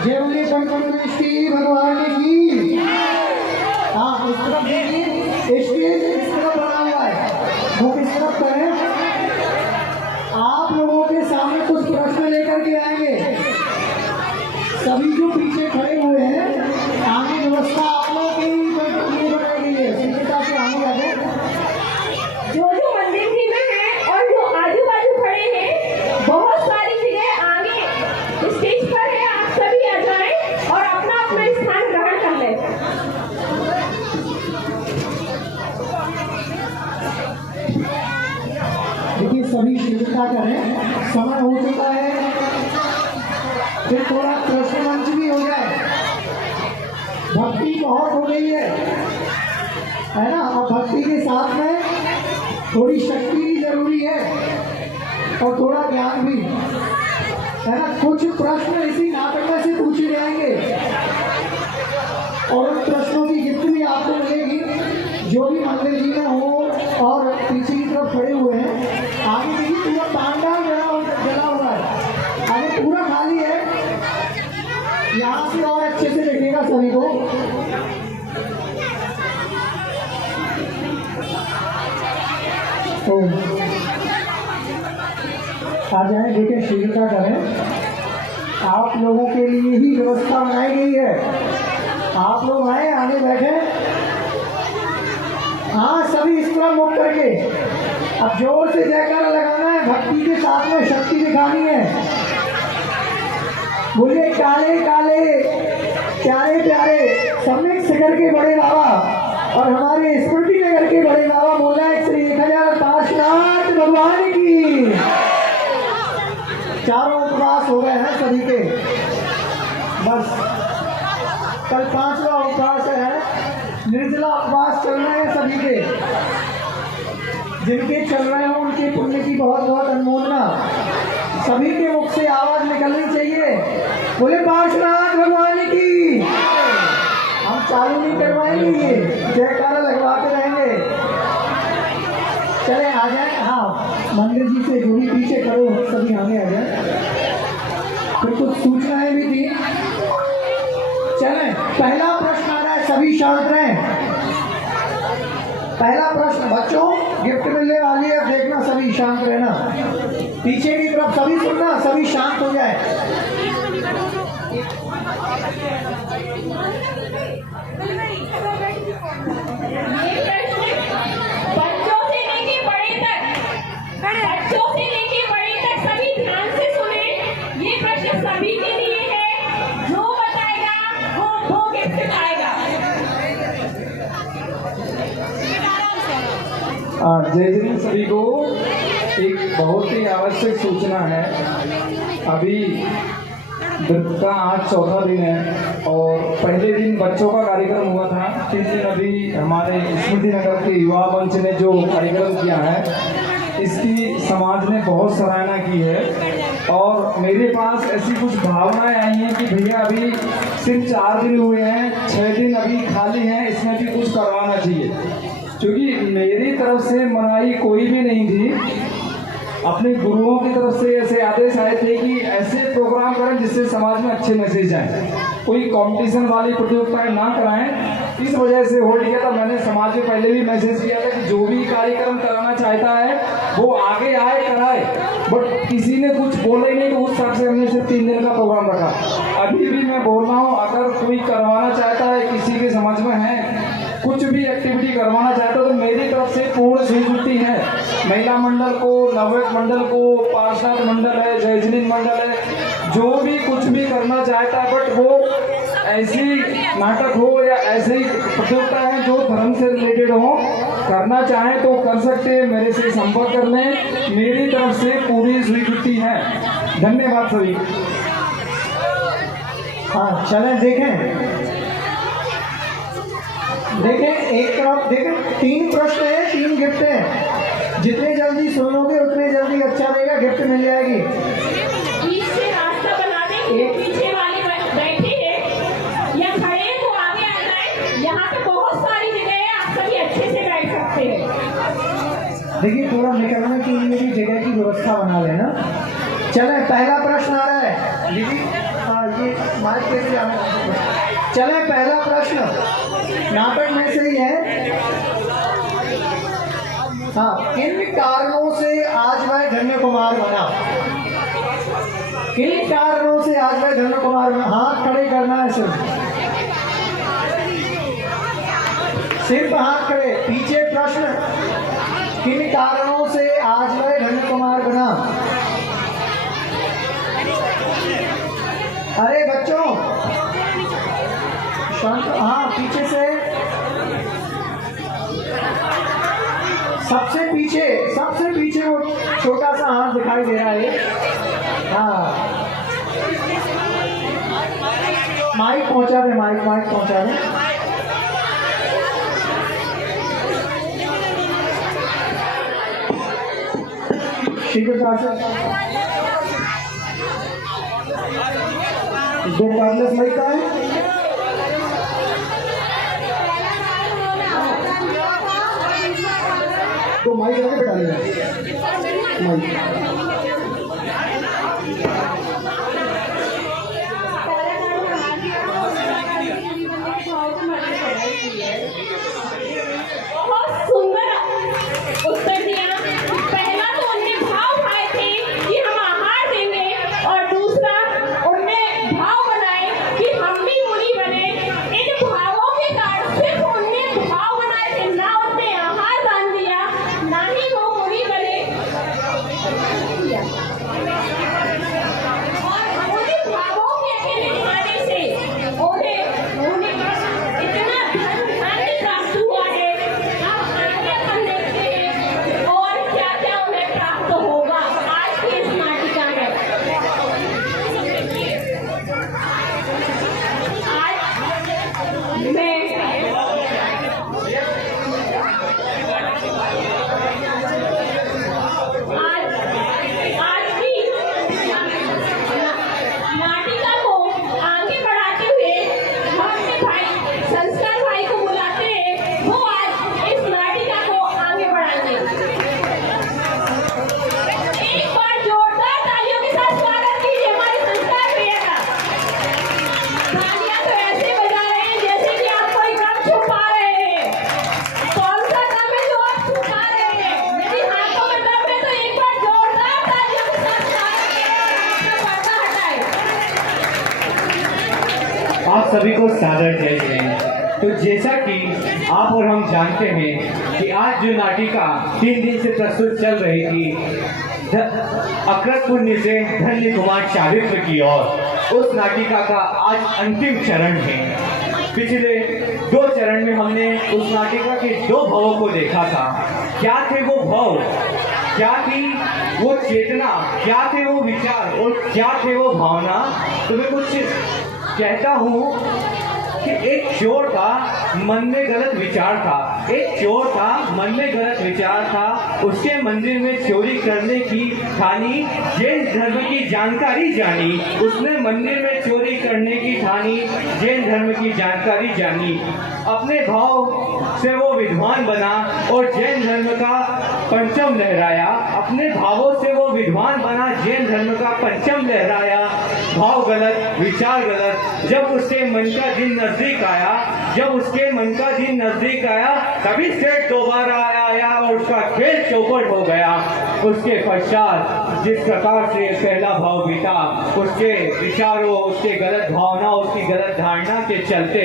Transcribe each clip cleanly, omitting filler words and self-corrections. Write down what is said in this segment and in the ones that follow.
जय बोले शंकर भगवान की। हाँ, इस तरफ देखिए, स्टेज इस तरफ बना हुआ है, वो किस तरफ करें। आप लोगों के सामने कुछ प्रश्न लेकर के आएंगे। सभी जो पीछे खड़े हुए हैं, आगे व्यवस्था आप लोगों की बनाई गई है, शीघ्रता से आगे आ जाए। जो मंदिर जी में है और जो आजू बाजू खड़े हैं, बहुत सारी जगह आगे स्टेज पर है, आप सभी आ जाएं और अपना अपना स्थान ग्रहण कर लें। देखिए, सभी शीघ्रता करें, समय हो चुका है। फिर थोड़ा प्रश्न मंच भी हो जाए, भक्ति बहुत हो गई है ना। अब भक्ति के साथ में थोड़ी शक्ति भी जरूरी है और थोड़ा ज्ञान भी, है ना। कुछ प्रश्न इसी नाटक में से पूछे जाएंगे और उन प्रश्नों की गिफ्ट भी आपको मिलेगी। जो भी मंदिर जी में हो और पीछे की तरफ खड़े हुए हैं, आगे देखिए पूरा पांडाल जला हुआ है, आगे पूरा खाली है। यहाँ से और अच्छे से देखिएगा सभी को। तो आ जाए, देखिए शीघ्रता करें। आप लोगों के लिए ही व्यवस्था बनाई गई है। आप लोग आए, आगे बैठे। हाँ, सभी इस तरह मुख करके अब जोर से जयकारा लगाना है, भक्ति के साथ में शक्ति दिखानी है। बोलिए काले काले प्यारे प्यारे सम्यक शिखर के बड़े बाबा और हमारे स्मृति नगर के बड़े बाबा बोला श्री 1008 भगवान की। चारों उपवास हो गए हैं सभी के, बस कल 5वां उपवास है। निर्जला उपवास चल रहे हैं सभी के, जिनके चल रहे हो उनके पुण्य की बहुत बहुत अनुमोदना। सभी के मुख से आवाज निकलनी चाहिए, बोले पार्श्वनाथ भगवान की। हम चालू नहीं करवाएंगे, जयकारा लगवाते रहेंगे। चले आ जाए। हाँ, मंदिर जी से जो भी पीछे खड़े हो सभी आगे आ जाए। फिर कुछ सूचनाएं भी दी। चले, पहला प्रश्न आ रहा है, सभी शांत रहें। पहला प्रश्न बच्चों, गिफ्ट मिलने वाली है, देखना सभी शांत रहना। पीछे की तरफ सभी सुनना, सभी शांत हो जाए। बच्चों से लेके बड़े तक सभी ध्यान से सुने। ये प्रश्न सभी के लिए है, जो बताएगा वो गिफ्ट पाएगा। जय जय सभी को। एक बहुत ही आवश्यक सूचना है। अभी व्रत का आज चौथा दिन है और पहले दिन बच्चों का कार्यक्रम हुआ था। 3 दिन अभी हमारे स्मृति नगर के युवा मंच ने जो कार्यक्रम किया है, इसकी समाज ने बहुत सराहना की है। और मेरे पास ऐसी कुछ भावनाएं आई हैं कि भैया अभी सिर्फ 4 दिन हुए हैं, 6 दिन अभी खाली हैं, इसमें भी कुछ करवाना चाहिए। क्योंकि मेरी तरफ से मनाही कोई भी नहीं थी, अपने गुरुओं की तरफ से ऐसे आदेश आए थे कि ऐसे प्रोग्राम करें जिससे समाज में अच्छे मैसेज आए, कोई कंपटीशन वाली प्रतियोगिताएं ना कराएं। इस वजह से होल्ड किया था। मैंने समाज में पहले भी मैसेज किया था कि जो भी कार्यक्रम कराना चाहता है वो आगे आए कराए, बट किसी ने कुछ बोला ही नहीं, तो उस हिसाब से हमने सिर्फ 3 दिन का प्रोग्राम रखा। अभी भी मैं बोल रहा हूँ, अगर कोई करवाना चाहता है, किसी के समझ में है, कुछ भी एक्टिविटी करवाना चाहता है, तो मेरी तरफ से पूर्ण स्वीकृति है। महिला मंडल को, नवयुवक मंडल को, पार्षद मंडल है, जयजनीन मंडल है, जो भी कुछ भी करना चाहता है, बट वो ऐसी नाटक हो या ऐसी प्रतियोगिता है जो धर्म से रिलेटेड हो, करना चाहें तो कर सकते हैं, मेरे से संपर्क कर लें, मेरी तरफ से पूरी स्वीकृति है। धन्यवाद सभी। हाँ चलें, देखें एक तरफ देखें, 3 प्रश्न है, 3 गिफ्ट है। जितने जल्दी सुन लोगे उतने जल्दी अच्छा रहेगा, गिफ्ट मिल जाएगी। बीच से रास्ता बना दें, पीछे वाले बैठे हैं या खड़े हैं तो आगे आ जाए। यहाँ पे बहुत सारी जगह है, आप सभी अच्छे से बैठ सकते हैं। देखिए थोड़ा निकलने के लिए भी जगह की व्यवस्था बना लेना। चलें, पहला प्रश्न आ रहा है दीदी, हाँ ये माइक पे भी आना। चलें, पहला प्रश्न नाटक में से ही है। हाँ, किन कारणों से आज वह धन्य कुमार बना? किन कारणों से आज वह धन्य कुमार बना? हाथ खड़े करना है, सिर्फ हाथ खड़े। पीछे प्रश्न, किन कारणों से आज वह धन्य कुमार बना? अरे बच्चों शांत, हाँ पीछे से, सबसे पीछे वो छोटा सा हाथ दिखाई दे रहा है। हाँ माइक पहुंचा दे, माइक पहुंचा दे। शीघ्रता से 2 कार्डलेस माइक का है। तो माइक आगे बैठा लेगा, माइक। बहुत सुंदर उत्तर दिया। पहला तो उनने भाव खाए थे कि हम आहार देंगे, और दूसरा उनने भाव बनाए कि हम भी मुनि बने। इन भावों के कारण सिर्फ उनने भाव बनाए थे, ना उनने आहार दान दिया, ना ही वो मुनि बने। और उन्हीं भावों के अकेले दिखाने से उन्हें इतना धन प्राप्त हुआ है। आप आगे अपन देखते हैं और क्या क्या उन्हें प्राप्त होगा आज की इस नाटिका में। आज की नाटिका को आगे बढ़ाते हुए हम अपने भाई संस्कार भाई को बुलाते हैं, वो आज इस नाटिका को आगे बढ़ाएंगे। एक बार जोरदार तालियों के साथ स्वागत कीजिए हमारे संस्कार भैया का। तालियां तो ऐसे बजा रहे हैं जैसे कि आप कोई गम छुपा रहे हैं। कौन सा गम है जो आप छुपा रहे हैं? यदि हाथों में गम है तो एक बार जोरदार तालियों के साथ स्वागत करें और अपना पर्दा हटाएं। आप सभी को सादर जय जय। तो जैसा कि आप और हम जानते हैं कि आज जो नाटिका 3 दिन से प्रस्तुत चल रही थी, अक्रत पुण्य से धन्य कुमार चारित्र की ओर, उस नाटिका का आज अंतिम चरण है। पिछले 2 चरण में हमने उस नाटिका के 2 भावों को देखा था। क्या थे वो भाव, क्या थी वो चेतना, क्या थे वो विचार और क्या थे वो भावना। तो मैं कुछ कहता हूँ कि एक चोर था, मन में गलत विचार था। एक चोर था, मन में गलत विचार था। उसके मंदिर में चोरी करने की ठानी, जैन धर्म की जानकारी जानी। उसने मंदिर में चोरी करने की ठानी, जैन धर्म की जानकारी जानी। अपने भाव से वो विद्वान बना और जैन धर्म का पंचम लहराया। अपने भावों से वो विद्वान बना, जैन धर्म का पंचम लहराया। भाव गलत, विचार गलत। जब उसके मन का दिन नजदीक आया, तभी सेठ दोबारा आया और उसका खेल चौपट हो गया। उसके पश्चात जिस प्रकार से पहला भाव बीता, उसके विचारों, उसके गलत भावना, उसकी गलत धारणा के चलते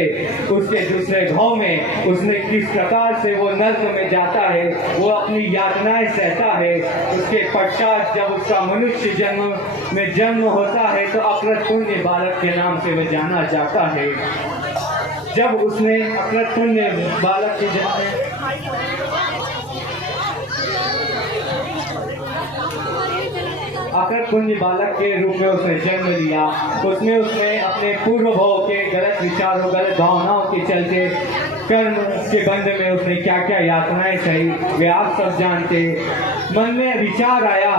उसके दूसरे भाव में उसने किस प्रकार से वो नर्क में जाता है, वो अपनी यातनाएं सहता है। उसके पश्चात जब उसका मनुष्य जन्म में जन्म होता है तो अकृत पुण्य बालक के नाम से वह जाना जाता है। जब उसने अकृत पुण्य बालक के जन्म अकृत पुण्य बालक के रूप में उसने जन्म लिया, उसने अपने पूर्व भाव के गलत विचारों, गलत भावनाओं के चलते कर्म के बंध में उसने क्या क्या यातनाएं सही वे आप सब जानते। मन में विचार आया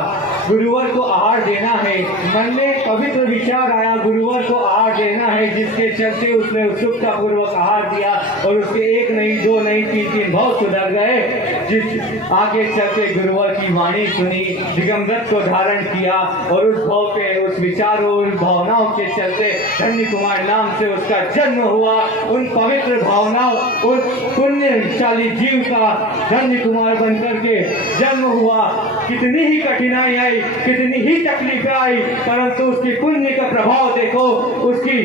गुरुवर को आहार देना है, मन में पवित्र विचार आया गुरुवर को आहार देना है, जिसके चलते उसने उत्सुकता पूर्वक आहार दिया और उसके एक नहीं, दो नहीं, तीन भाव सुधर गए। जिस आगे चलते गुरुवर की वाणी सुनी, दिगंबरत्व को धारण किया और उस भाव पे, उस विचारों, उन भावनाओं के चलते धन्य कुमार नाम से उसका जन्म हुआ। उन पवित्र भावनाओं, उस पुण्यशाली जीव का धन्य कुमार बनकर के जन्म हुआ। कितनी ही कठिनाई आई, कितनी ही तकलीफें आई, परंतु उसकी पुण्य का प्रभाव देखो, उसकी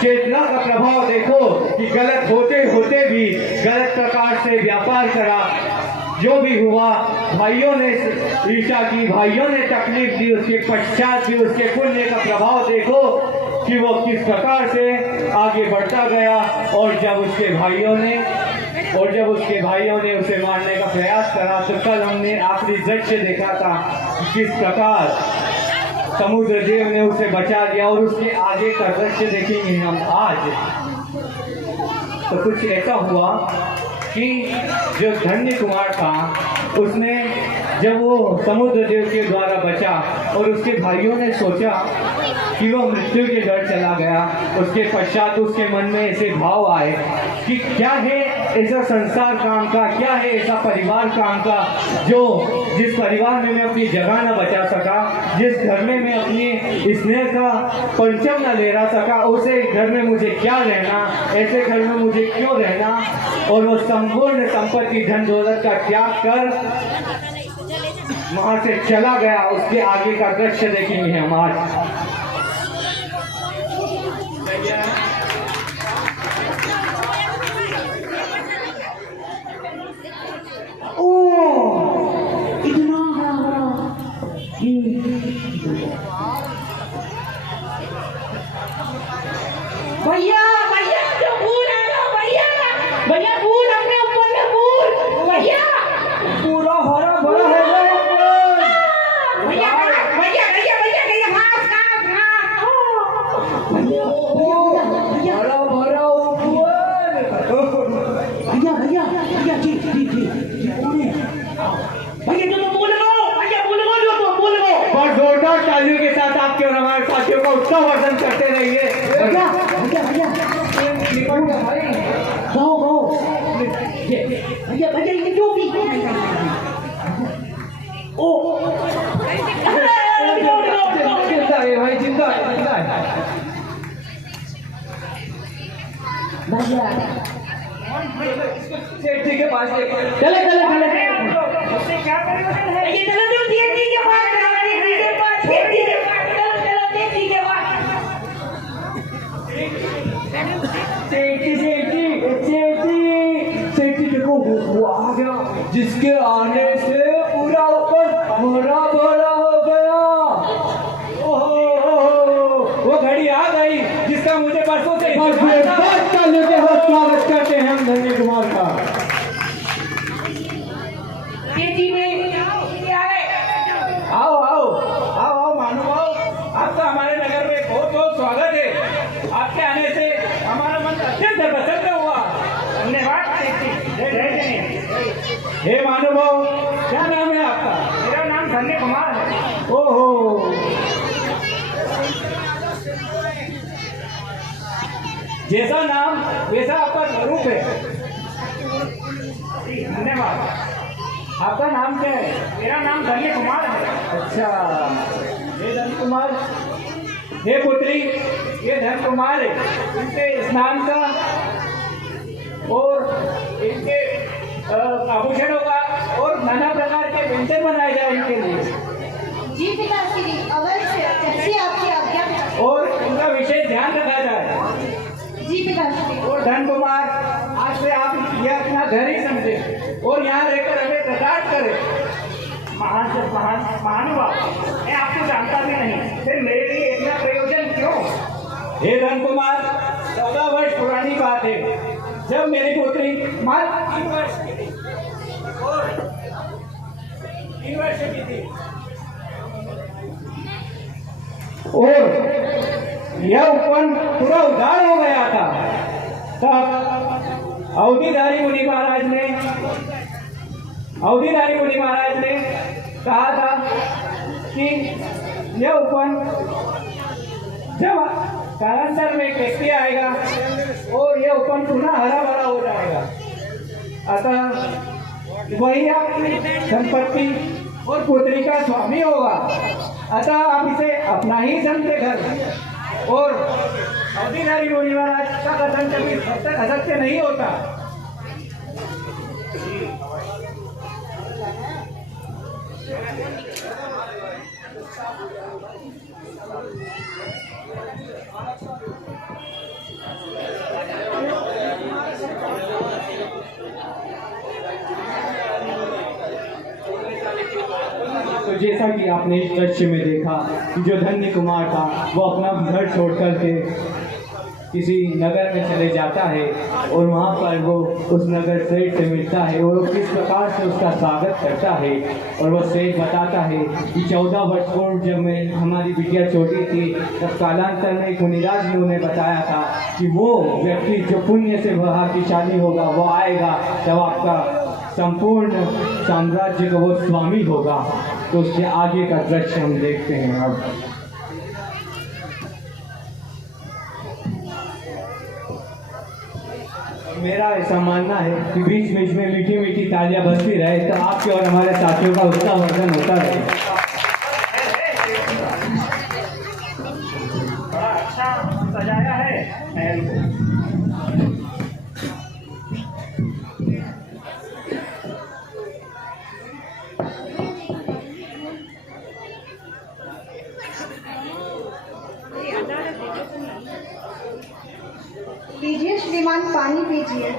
चेतना का प्रभाव देखो कि गलत होते होते भी गलत प्रकार से व्यापार करा। जो भी हुआ, भाइयों ने ईर्ष्या की, भाइयों ने तकलीफ दी, उसके पश्चात भी उसके पुण्य का प्रभाव देखो कि वो किस प्रकार से आगे बढ़ता गया। और जब उसके भाइयों ने उसे मारने का प्रयास करा तो कल हमने आखिरी दृश्य देखा था किस प्रकार समुद्र देव ने उसे बचा लिया, और उसके आगे का दृश्य देखेंगे हम आज। तो कुछ ऐसा हुआ कि जो धन्य कुमार था, उसने जब वो समुद्र देव के द्वारा बचा और उसके भाइयों ने सोचा कि वो मृत्यु के घर चला गया, उसके पश्चात उसके मन में ऐसे भाव आए कि क्या है ऐसा संसार काम का, क्या है ऐसा परिवार काम का, जिस परिवार में मैं अपनी जगह न बचा सका, जिस घर में मैं अपनी स्नेह का पंचम न ले रहा सका, उसे घर में मुझे क्या रहना, ऐसे घर में मुझे क्यों रहना। और वो संपूर्ण संपत्ति, धन दौलत का त्याग कर वहां से चला गया। उसके आगे का दृश्य देखेंगे हम आज। भैया भैया जो फूल है ना, भैया भैया फूल अपने ऊपर में फूल, भैया पूरा हरा भरा है भैया भैया भैया भैया भैया घास घास घास हरा भरा ऊपर। भैया भैया भैया जी जी जी भैया जो तुम बोल लो, भैया बोल लो, जो तुम बोल लो। और जोरदार तालियों के साथ आपके और हमारे साथियों का उत्सव वर्धन करते रहिए। भैया भैया भैया निकल गया भाई, गाओ गाओ भैया भैया ये जो भी ओ जिंदा है भाई, जिंदा है, जिंदा है भैया। सेठ जी के पास चले चले चले क्या परिवर्तन है ये? चलो जो सेठ जी के पास चलो, सेठ जी के पास, सेठ जी के पास चलो, चलो सेठ जी के पास। सेठी देखो वो आ गया, जिसके आने से पूरा ऊपर हरा भरा हो गया। ओहो, वो घड़ी आ गई जिसका मुझे परसों से स्वागत करते हैं हम धन्य कुमार का। सेठ जी में क्या है? आओ आओ आओ आओ मानो आओ, आपका हमारे नगर में बहुत बहुत स्वागत है। आपके आने से हमारा मन अत्यंत प्रसन्न हुआ। धन्यवाद। हे महानुभाव, क्या नाम है आपका? मेरा नाम धन्य कुमार है। ओहो, जैसा नाम वैसा आपका स्वरूप है। धन्यवाद। आपका नाम क्या है? मेरा नाम धन्य कुमार है। अच्छा, हे धन्य कुमार, हे पुत्री, ये धन्य कुमार है। इनके स्नान का और इनके आभूषणों का और नाना प्रकार के व्यंजन बनाए जाए इनके लिए, जी पिताश्री, अवश्य, जैसी आपकी आज्ञा। और इनका विशेष ध्यान रखा जाए। जी पिताश्री। और धन कुमार, आज से आप यह अपना घर ही समझे और यहाँ रहकर हमें प्रसाद करें। महानुभाव, मैं आपको जानता भी नहीं, फिर मेरे लिए इतना प्रयोजन क्यों? हे धन कुमार, 14 वर्ष पुरानी बात है, जब मेरी पुत्री मात्र 3 वर्ष की थी और 3 वर्ष की थी और यह उपवन पूरा उधार हो गया था। तब अवधिधारी मुनि महाराज ने कहा था कि यह उपवन जब कालांतर में एक व्यक्ति आएगा और यह उपवन पुनः हरा भरा हो जाएगा, अतः वही आपकी संपत्ति और पुत्री का स्वामी होगा। अतः आप इसे अपना ही समझे घर। और अवधिधारी मुनि महाराज का कथन कभी सत्य असत्य नहीं होता। तो जैसा कि आपने इस दृश्य में देखा कि जो धन्य कुमार था वो अपना घर छोड़ कर के किसी नगर में चले जाता है और वहाँ पर वो उस नगर सेठ से मिलता है और वो किस प्रकार से उसका स्वागत करता है। और वो सेठ बताता है कि 14 वर्ष पूर्व जब हमारी बिटिया छोटी थी तब कालांतर में एक मुनिराज ने उन्हें बताया था कि वो व्यक्ति जो पुण्य से भाग्यशाली होगा वो आएगा तब आपका संपूर्ण साम्राज्य का वो स्वामी होगा। तो उसके आगे का दृश्य हम देखते हैं। अब मेरा ऐसा मानना है कि बीच बीच में मीठी मीठी तालियां बजती रहे तो आपके और हमारे साथियों का उत्साहवर्धन होता रहे। बड़ा अच्छा सजाया है महल को। लीजिए श्रीमान, पानी पीजिए।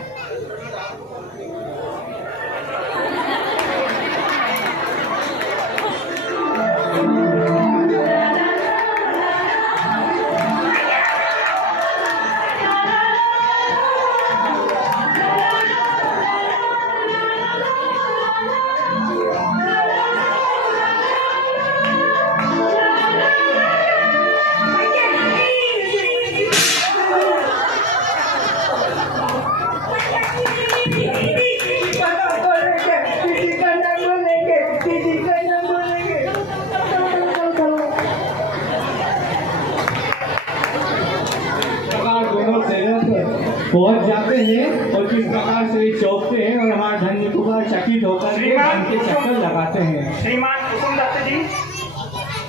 पहुंच जाते हैं और किस प्रकार से चौंकते हैं और हमारा धन्य कुमार चकित होकर के उनके चक्कर लगाते हैं। श्रीमान कुसुम दत्त जी,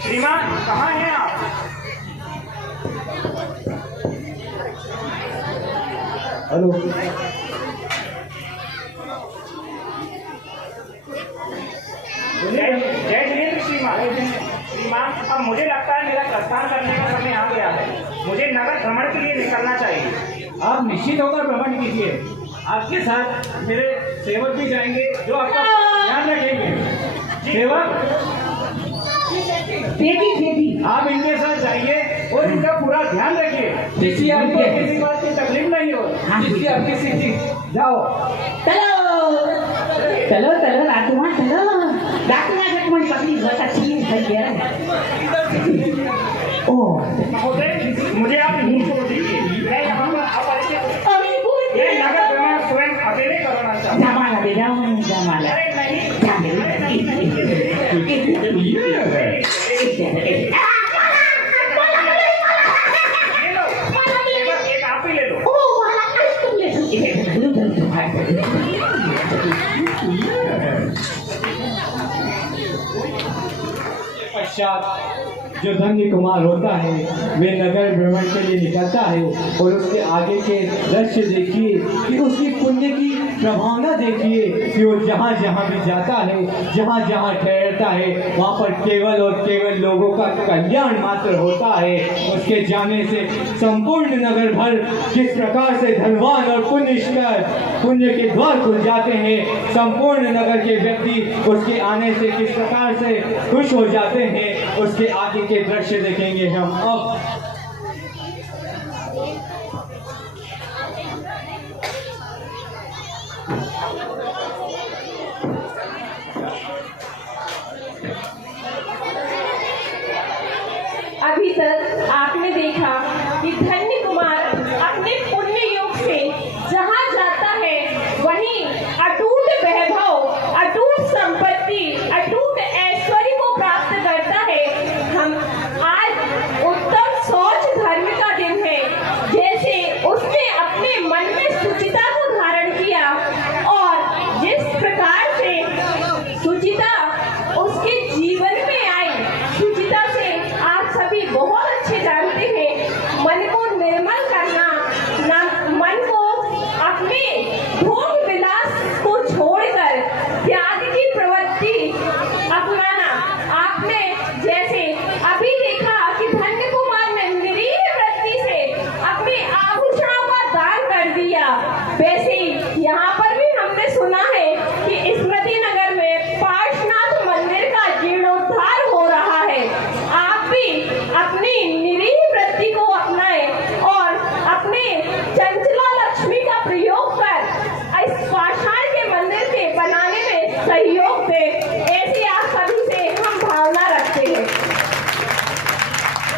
श्रीमान कहाँ हैं आप? हेलो, जय जिनेन्द्र श्रीमान। श्रीमान, अब मुझे लगता है मेरा प्रस्थान करने का समय आ गया है। मुझे नगर भ्रमण के लिए निकलना चाहिए। आप निश्चित होकर भ्रमण कीजिए, आपके साथ मेरे सेवक भी जाएंगे जो आपका ध्यान रखेंगे। सेवक, आप इनके साथ जाइए और इनका पूरा ध्यान रखिए, जिससे आपको किसी बात की तकलीफ नहीं हो, जिससे आप किसी जाओ। चलो रातुमा, चलो रातुमा से तुम्हारी पत्नी बहुत अच्छी है। महोदय, मुझे आप नहीं छोड़ दीजिए। मैं यहाँ पर ये नगर भ्रमण स्वयं अकेले करना चाहता हूँ। जमाला दे जाओ, जमाला। अरे नहीं, एक आप ही ले लो। पश्चात जो धन्य कुमार होता है वे नगर भ्रमण के लिए निकलता है और उसके आगे के दृश्य देखिए कि उसकी पुण्य की प्रभावना देखिए कि वो जहाँ जहाँ भी जाता है, जहाँ जहाँ ठहरता है, वहाँ पर केवल और केवल लोगों का कल्याण मात्र होता है। उसके जाने से संपूर्ण नगर भर किस प्रकार से धनवान और पुण्य के द्वार खुल जाते हैं। संपूर्ण नगर के व्यक्ति उसके आने से किस प्रकार से खुश हो जाते हैं, उसके आगे के दृश्य देखेंगे हम अब। अभी तक आपने देखा कि धन्य कुमार अपने पुण्य योग से जहाँ जाता है वहीं अटूट वैभव, अटूट संपत्ति, अटूट ऐश्वर्य को प्राप्त करता है। हम आज उत्तम शौच धर्म का दिन है। जैसे उसने अपने मन में सुचिता को धारण किया और जिस प्रकार से सुचिता उसके जीवन में आई, सुचिता से आप सभी बहुत अच्छे जानते हैं, मन को निर्मल करना, मन को अपने भोग विलास को छोड़कर त्याग की प्रवृत्ति अपनाना। आपने जैसे अभी देखा कि धन्य कुमार ने निरीह वृत्ति से अपने आभूषणों का दान कर दिया, वैसे ही यहाँ पर भी हमने सुना है कि स्मृति नगर में पार्श्वनाथ मंदिर का जीर्णोद्धार हो रहा है। आप भी अपनी निरीह वृत्ति को अपनाएं और अपने चंचला लक्ष्मी का प्रयोग कर इस पाषाण के मंदिर के बनाने में सहयोग दें। ऐसी आप सभी से हम भावना रखते हैं।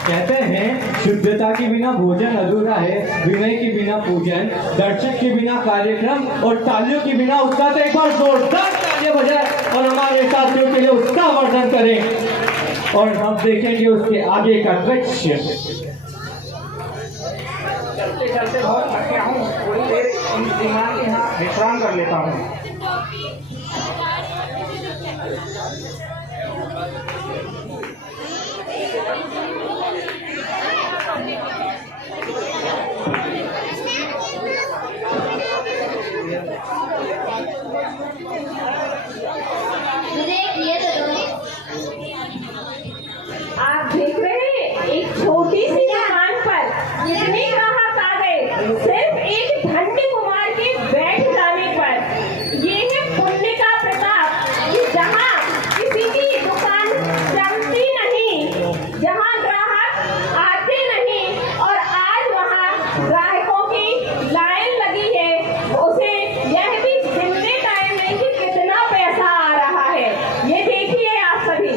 कहते हैं शुद्धता के बिना भोजन अधूरा है, विनय के बिना पूजन, दर्शक के बिना कार्यक्रम और तालियों के बिना उत्साह। तो एक बार जोरदार तालियां बजाएं और हमारे साथियों के लिए उत्साहवर्धन करें और हम देखेंगे उसके आगे का दृश्य। चलते चलते बहुत थक गया हूँ, थोड़ी देर इन दिमाग के यहाँ विश्राम कर लेता हूँ। विवेक ये तो दो। आप देख रहे हैं एक छोटी सी दुकान पर कितने ग्राहक आ गए सिर्फ एक धन्य कुमार के बैठ जाने पर। ये है पुण्य का प्रताप कि जहाँ किसी की दुकान चलती नहीं, जहाँ ग्राहक आते नहीं और आज वहाँ ग्राहकों की लाइन लगी है, उसे यह भी गिनने टाइम नहीं कि कितना पैसा आ रहा है। ये देखिए आप सभी।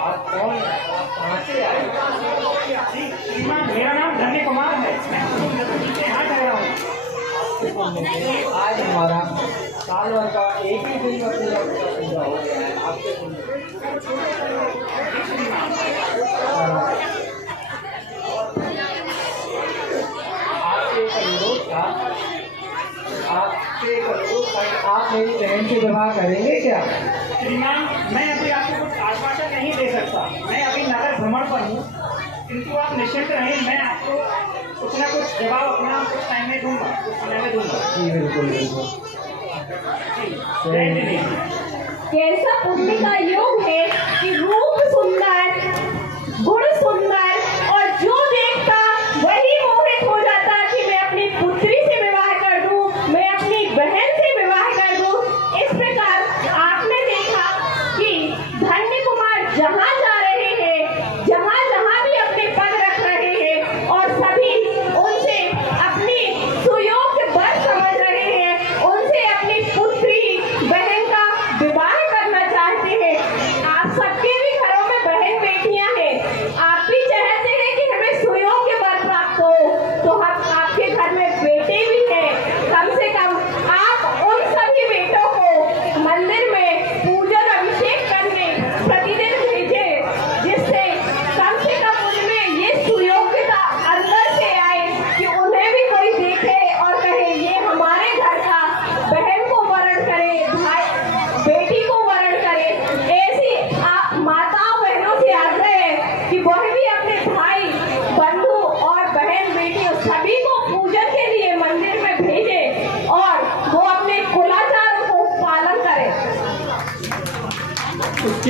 आप कौन, आप कहाँ से आए? मेरा नाम धन्य कुमार है, मैं यहाँ ठहरा हूँ। आज हमारा साल भर का एक ही दिन का पूरा हो गया है आपके आप मेरी बहन से विवाह करेंगे क्या? श्रीमान, मैं अभी आपको कुछ आश्वासन नहीं दे सकता। मैं अभी नगर भ्रमण पर हूँ, किंतु आप निश्चिंत रहें, मैं आपको कुछ ना कुछ जवाब अपना कुछ टाइम में दूंगा, कुछ समय में दूंगा। जी बिल्कुल बिल्कुल। जय दिल्ली। कैसा पुण्य का योग है कि रूप सुंदर, गुण सुंदर और जो देखता वही मोहित हो जाता कि मैं अपनी पुत्री से विवाह कर दूं, मैं अपनी बहन से विवाह कर दूं। इस प्रकार आपने देखा कि धन्य कुमार जहाँ जा रहे हैं, जहाँ जहाँ भी अपने पग रख रहे हैं और सभी उनसे अपनी सुयोग्य वर समझ रहे हैं, उनसे अपनी पुत्री बहन का विवाह करना चाहते हैं। आप सबके भी घरों में बहन बेटियां हैं, आप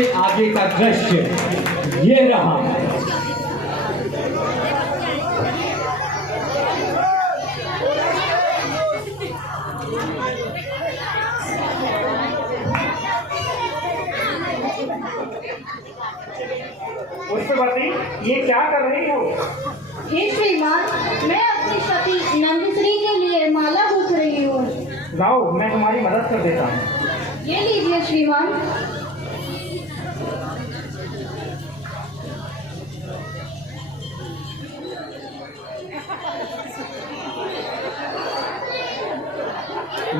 इससे आगे का दृश्य ये रहा। पुष्पवती, ये क्या कर रही हो? हे श्रीमान, मैं अपनी सती नंदश्री के लिए माला गूंथ रही हूँ। लाओ, मैं तुम्हारी मदद कर देता हूँ। ये लीजिए श्रीमान।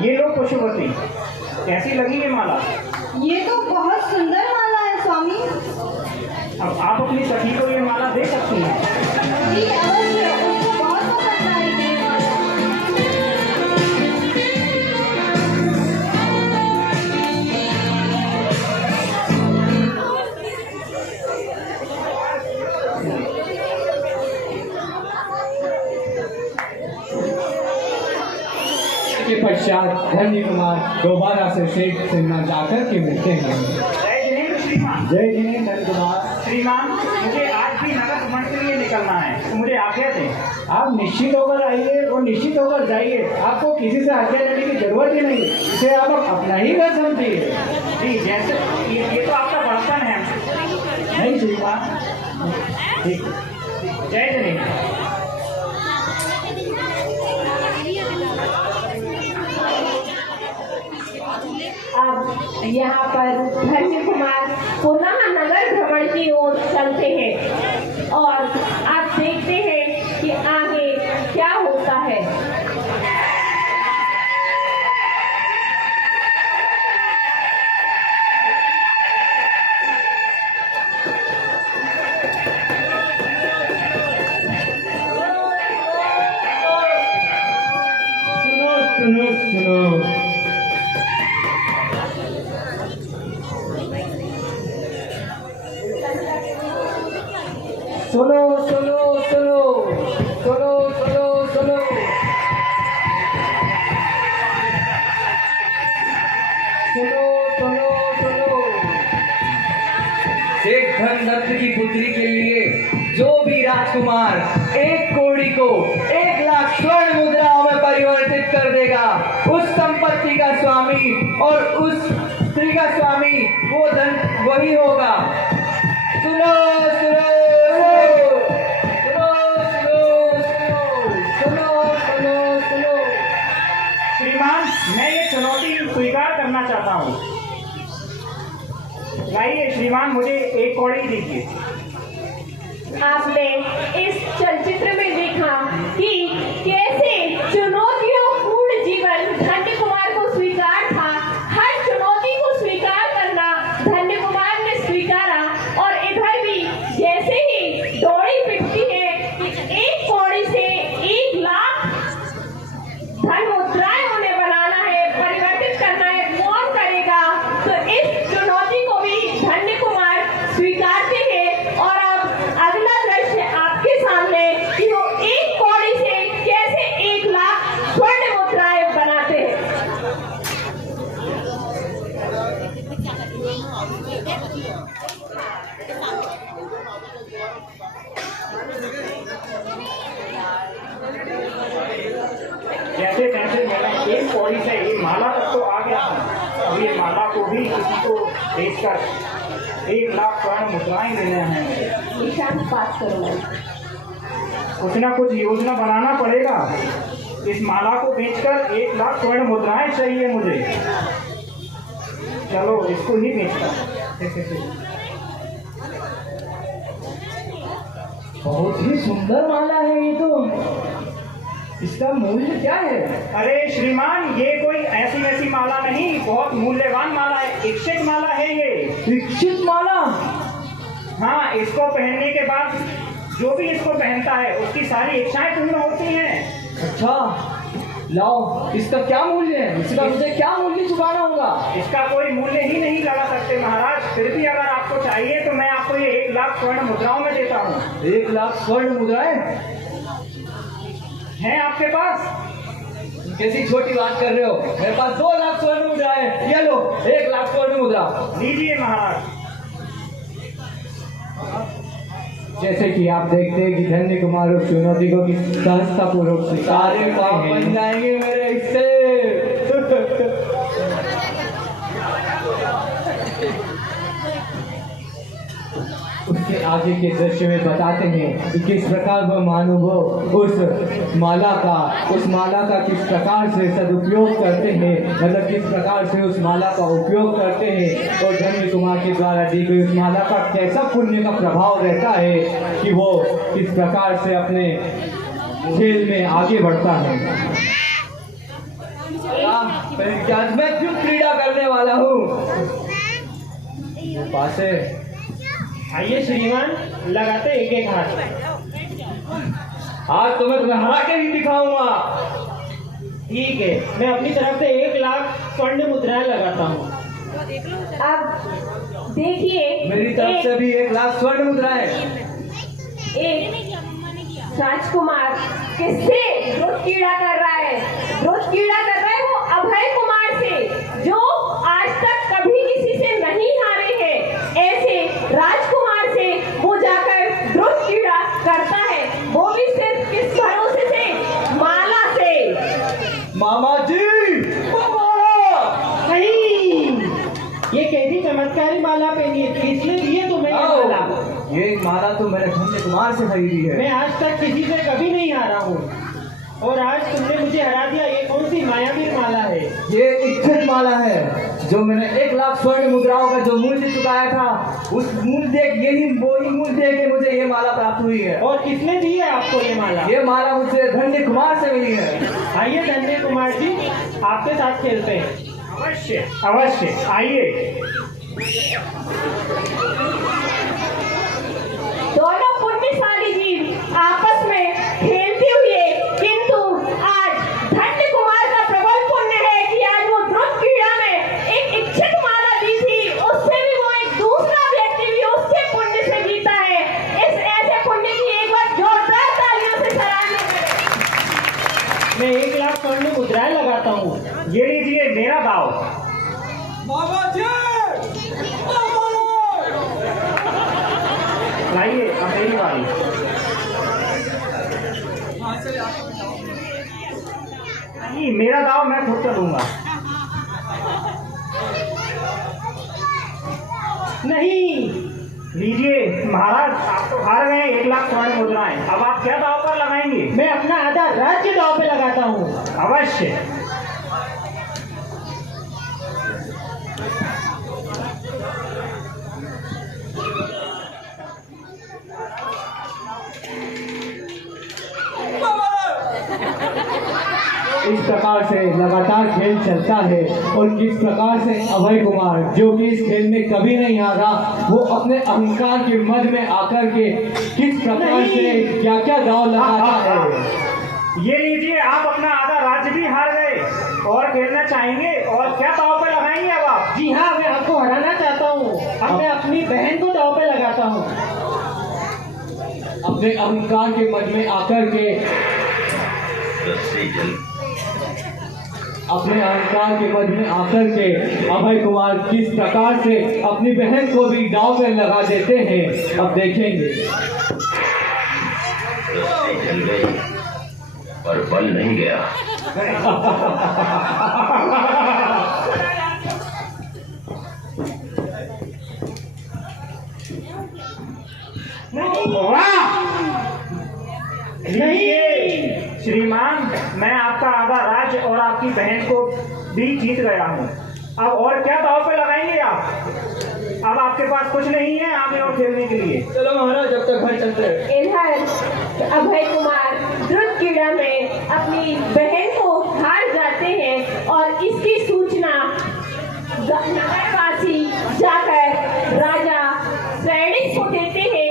ये लो पुष्पवती, कैसी लगी ये माला? ये तो बहुत सुंदर माला है स्वामी। अब आप अपनी सखी को ये माला दे सकती हैं। जी अवश्य, उसको बहुत पसंद आएगी ये माला। के पश्चात धन्य कुमार दोबारा से सेठ से न जाकर के मिलते हैं। जय जिनेन्द्र श्रीमान। जय जिनेन्द्र धन्य कुमार। श्रीमान, मुझे आज भी नगर भ्रमण के लिए निकलना है, तो मुझे आज्ञा दें। आप निश्चित होकर आइए और निश्चित होकर जाइए। आपको किसी से आज्ञा लेने की जरूरत ही नहीं, इसे आप अपना ही घर समझिए। जी, जैसे ये तो आपका बर्तन है। नहीं श्रीमान, ठीक। जय जिनेन्द्र। अब यहाँ पर धन्य कुमार पुनः नगर भ्रमण की ओर चलते हैं और आप देखते हैं कि आगे क्या होता है। सुनो सुनो सुनो, सुनो सुनो सुनो सुनो सुनो सुनो, सुनो सुनो सुनो। शेख धनदत्त की पुत्री के लिए जो भी राजकुमार 1 कौड़ी को 1 लाख स्वर्ण मुद्राओं में परिवर्तित कर देगा, उस संपत्ति का स्वामी और उस स्त्री का स्वामी वो धन वही होगा। सुनो सुनो श्रीमान, मैं ये चुनौती स्वीकार करना चाहता हूँ। लाइए श्रीमान, मुझे 1 कौड़ी दीजिए। आपने इस चलचित्र में देखा कि कैसे चुनौतियों पूर्ण जीवन धन्य कुमार को स्वीकार था। हर चुनौती को स्वीकार करना धन्य कुमार ने स्वीकारा और इधर भी जैसे ही दौड़ी पिटती है कि 1 कौड़ी से 1 लाख धन मुद्राएं उन्हें बनाना है, परिवर्तित करना है, कौन करेगा? तो इस चुनौती को भी धन्य कुमार स्वीकारते हैं और अब अगला दृश्य आपके सामने कि वो 1 कौड़ी से कैसे 1 लाख स्वर्ण मुद्राएं बनाते हैं। जैसे तैसे मैंने 1 कौड़ी से ये माला तक तो आ गया था। अब ये माला को भी किसी को बेचकर 1 लाख स्वर्ण मुद्राएं देने हैं। निशान पास करो। कुछ ना कुछ योजना बनाना पड़ेगा। इस माला को बेचकर 1 लाख स्वर्ण मुद्राएं चाहिए मुझे। चलो इसको ही बेचकर। बहुत ही सुंदर माला है ये तो। इसका मूल्य क्या है? अरे श्रीमान, ये कोई ऐसी वैसी माला नहीं, बहुत मूल्यवान माला है। इच्छित माला है ये। दीक्षित माला? हाँ, इसको पहनने के बाद जो भी इसको पहनता है उसकी सारी इच्छाएं पूर्ण होती हैं। अच्छा, लाओ, इसका क्या मूल्य है? इसका मुझे क्या मूल्य चुकाना होगा? इसका कोई मूल्य ही नहीं लगा सकते महाराज। फिर भी अगर आपको चाहिए तो मैं आपको ये 1 लाख स्वर्ण मुद्राओं में देता हूँ। 1 लाख स्वर्ण मुद्राएं हैं आपके पास? कैसी छोटी बात कर रहे हो? मेरे पास 2 लाख स्वर्ण मुद्राएं। ये लो 1 लाख स्वर्ण मुद्रा। लीजिए महाराज। जैसे कि आप देखते हैं कि धन्य कुमार उस चुनौती को किस सहजतापूर्वक स्वीकार सारे काम करते बन हैं। जाएंगे मेरे इससे। उसके आगे के दृश्य में बताते हैं कि किस प्रकार वह महानुभव उस माला का किस प्रकार से सदुपयोग करते हैं, मतलब किस प्रकार से उस माला का उपयोग करते हैं और धन्य कुमार के द्वारा दी गई उस माला का कैसा पुण्य का प्रभाव रहता है कि वो किस प्रकार से अपने खेल में आगे बढ़ता है। आज मैं क्यों क्रीड़ा करने वाला हूँ? पास है आइए श्रीमान, लगाते एक एक हाथ। आज तो मैं तुम्हें हरा के ही दिखाऊंगा। ठीक है, मैं अपनी तरफ से 1 लाख स्वर्ण मुद्राएं लगाता हूँ। अब देखिए, मेरी तरफ से भी 1 लाख स्वर्ण मुद्राएं। एक राजकुमार किससे द्रुत कीड़ा कर रहा है? द्रुत कीड़ा कर रहा है वो अभय कुमार से, जो आज तक कभी किसी से नहीं हारे हैं। ऐसे राजकुमार से वो जाकर द्रुत कीड़ा करता है, वो भी सिर्फ किस भरोसे से? माला से। मामा जी, नहीं, ये कैसी चमत्कारी माला पहनी है? किसने दी है तुम्हें ये माला? ये माला तो मैंने धन्य कुमार से खरीदी है। मैं आज तक किसी से कभी नहीं हारा हूँ, और आज तुमने मुझे हरा दिया। ये कौन सी मायावीर माला है? ये इच्छित माला है, जो मैंने 1 लाख स्वर्ण मुद्राओं का जो मूल्य चुकाया था, उस मूल्य वही मूल्य दे के मुझे ये माला प्राप्त हुई है। और किसने दी है आपको ये माला? ये माला मुझे धन्य कुमार से मिली है। आइए धन्य कुमार जी, आपके साथ खेलते हैं। अवश्य अवश्य, आइए। दोनों पुण्यशाली जीव आपस में खेलते हुए, किंतु आज धन्य कुमार का प्रबल पुण्य है कि आज वो द्रुत क्रीड़ा में एक इच्छित माला दी थी, उससे भी वो एक दूसरा व्यक्ति भी उससे पुण्य से जीता है। इस ऐसे पुण्य की एक बार जोरदार तालियों से सराहना करें। मैं 1 लाख स्वर्ण मुद्राएं लगाता हूँ। ये लीजिए मेरा दाव। लाइए, अब मेरी बारी। नहीं, मेरा दाव मैं खुद करूंगा। नहीं, लीजिए महाराज, आप तो हार गए 1 लाख स्वर्ण मुद्राएं। अब आप क्या दाव पर लगाएंगे? मैं अपना आधा राज्य दाव पे लगाता हूँ। अवश्य। इस प्रकार से लगातार खेल चलता है और किस प्रकार से अभय कुमार, जो कि इस खेल में कभी नहीं हारा, वो अपने अहंकार के मद में आकर के किस प्रकार से क्या क्या दाव लगाता है। ये लीजिए, आप अपना आधा राज्य भी हार गए और खेलना चाहेंगे, और क्या दाव पे लगाएंगे अब आप? जी हाँ, मैं आपको हराना चाहता हूँ। अब मैं अपनी बहन को दाव पे लगाता हूँ। अपने अहंकार के मद में आकर के अभय कुमार किस प्रकार से अपनी बहन को भी दांव में लगा देते हैं, अब देखेंगे। जल गई पर बल नहीं गया। नहीं श्रीमान, मैं आपका आधा राज्य और आपकी बहन को भी जीत गया हूँ। अब और क्या दाव पे लगाएंगे आप? अब आपके पास कुछ नहीं है आगे और खेलने के लिए। चलो महाराज, जब तक घर चलते हैं। इधर अभय कुमार द्रुत क्रीड़ा में अपनी बहन को हार जाते हैं और इसकी सूचना नगरवासी जाकर राजा सैनिक को देते हैं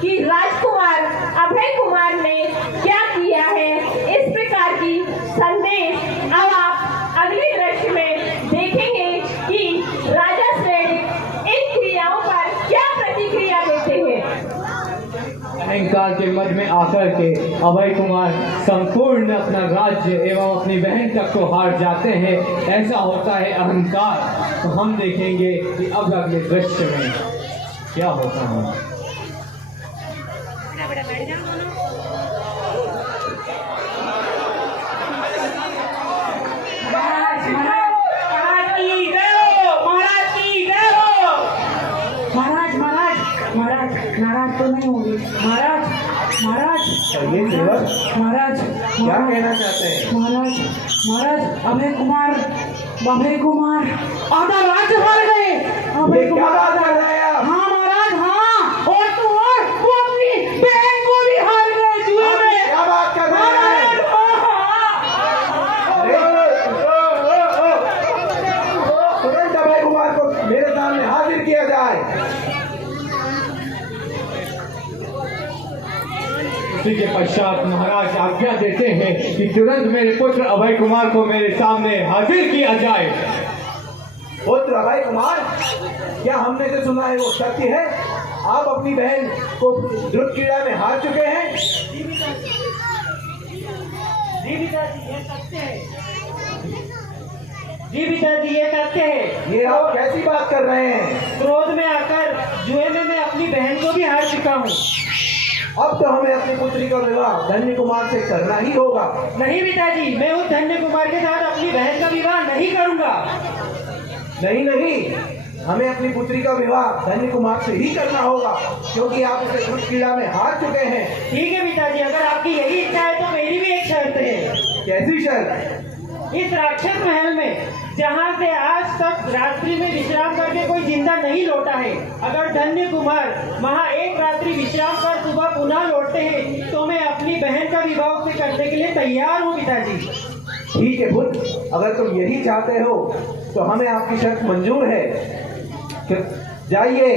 कि राजकुमार अभय कुमार ने क्या किया है। इस प्रकार की संदेश अब आप अगले दृश्य में देखेंगे कि राजा सैनिक इन क्रियाओं पर क्या प्रतिक्रिया देते हैं। अहंकार के मद में आकर के अभय कुमार संपूर्ण अपना राज्य एवं अपनी बहन तक को हार जाते हैं। ऐसा होता है अहंकार। तो हम देखेंगे कि अब अगले दृश्य में क्या होता है। नाराज तो नहीं होगी महाराज। महाराज ये सेवक महाराज क्या कहना चाहते हैं? महाराज अभय कुमार आधा राज्य हार गए। ये क्या बात कर रहे हैं आप? हाँ महाराज हाँ, और तो और वो अपनी बहन को भी हार गए जुए में। क्या बात कर रहे हैं? तुरंत अभय कुमार को मेरे सामने हाजिर किया जाए। इसी के पश्चात महाराज आज्ञा देते हैं कि तुरंत मेरे पुत्र अभय कुमार को मेरे सामने हाजिर किया जाए। पुत्र अभय कुमार, क्या हमने जो सुना है वो सत्य है? आप अपनी बहन को ध्रुव क्रीड़ा में हार चुके हैं? जी पिताजी ये सत्य है। जी पिताजी ये सत्य है। ये आप कैसी बात कर रहे हैं? क्रोध में आकर जुए में मैं अपनी बहन को भी हार चुका हूँ। अब तो हमें अपनी पुत्री का विवाह धन्य कुमार से करना ही होगा। नहीं पिताजी, मैं उस धन्य कुमार के साथ अपनी बहन का विवाह नहीं करूंगा। नहीं, हमें अपनी पुत्री का विवाह धन्य कुमार से ही करना होगा, क्योंकि आप उसे ध्रुव क्रीड़ा में हार चुके हैं। ठीक है पिताजी, अगर आपकी यही इच्छा है तो मेरी भी एक शर्त है। कैसी शर्त? इस राक्षस महल में जहाँ से आज तक रात्रि में विश्राम करके कोई जिंदा नहीं लौटा है, अगर धन्य कुमार वहाँ एक रात्रि विश्राम कर सुबह पुनः लौटते हैं तो मैं अपनी बहन का विवाह उससे करने के लिए तैयार हूँ पिताजी। ठीक है पुत्र, अगर तुम यही चाहते हो तो हमें आपकी शर्त मंजूर है। जाइए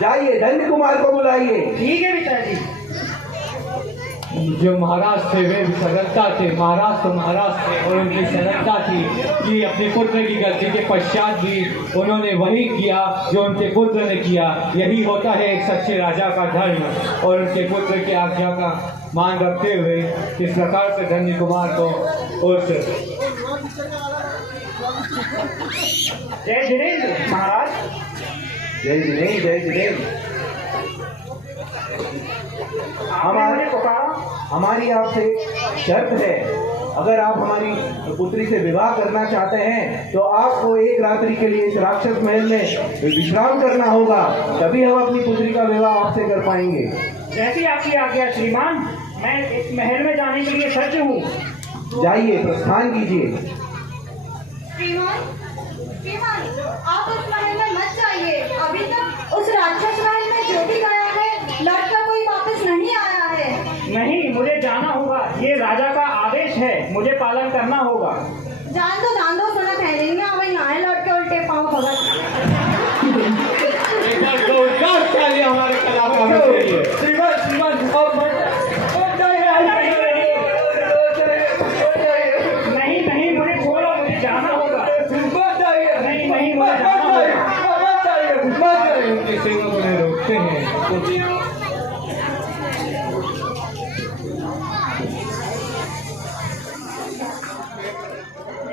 जाइए धन्य कुमार को बुलाइए। ठीक है पिताजी। जो महाराज थे वे भी सरलता थे, महाराज तो महाराज थे और उनकी सरलता थी कि अपने पुत्र की गलती के पश्चात भी उन्होंने वही किया जो उनके पुत्र ने किया। यही होता है एक सच्चे राजा का धर्म। और उनके पुत्र की आज्ञा का मान रखते हुए इस प्रकार से धन्य कुमार को उस जय जिनेन्द्र महाराज। जय जिनेन्द्र। हमारी आपसे शर्त है, अगर आप हमारी पुत्री से विवाह करना चाहते हैं तो आपको एक रात्रि के लिए इस राक्षस महल में विश्राम करना होगा, तभी हम अपनी पुत्री का विवाह आपसे कर पाएंगे। जैसी आपकी आज्ञा श्रीमान, मैं इस महल में जाने के लिए सज्ज हूँ। जाइए, प्रस्थान कीजिए। श्रीमान, आप उस महल में मत जाइए। अभी तक उस राक्षस महल में जो भी गया है लौटकर कोई वापस नहीं आया है। नहीं, मुझे जाना होगा। ये राजा का आदेश है, मुझे पालन करना होगा। जान दो सुना ठहरेंगे हमें यहाँ लौट के उल्टे पाँव भगत। हमारे कलाकारों के लिए। नहीं, मुझे छोड़ो, मुझे जाना होगा। नहीं, मुझे जाना होगा। उनके सेवक उन्हें रोकते हैं।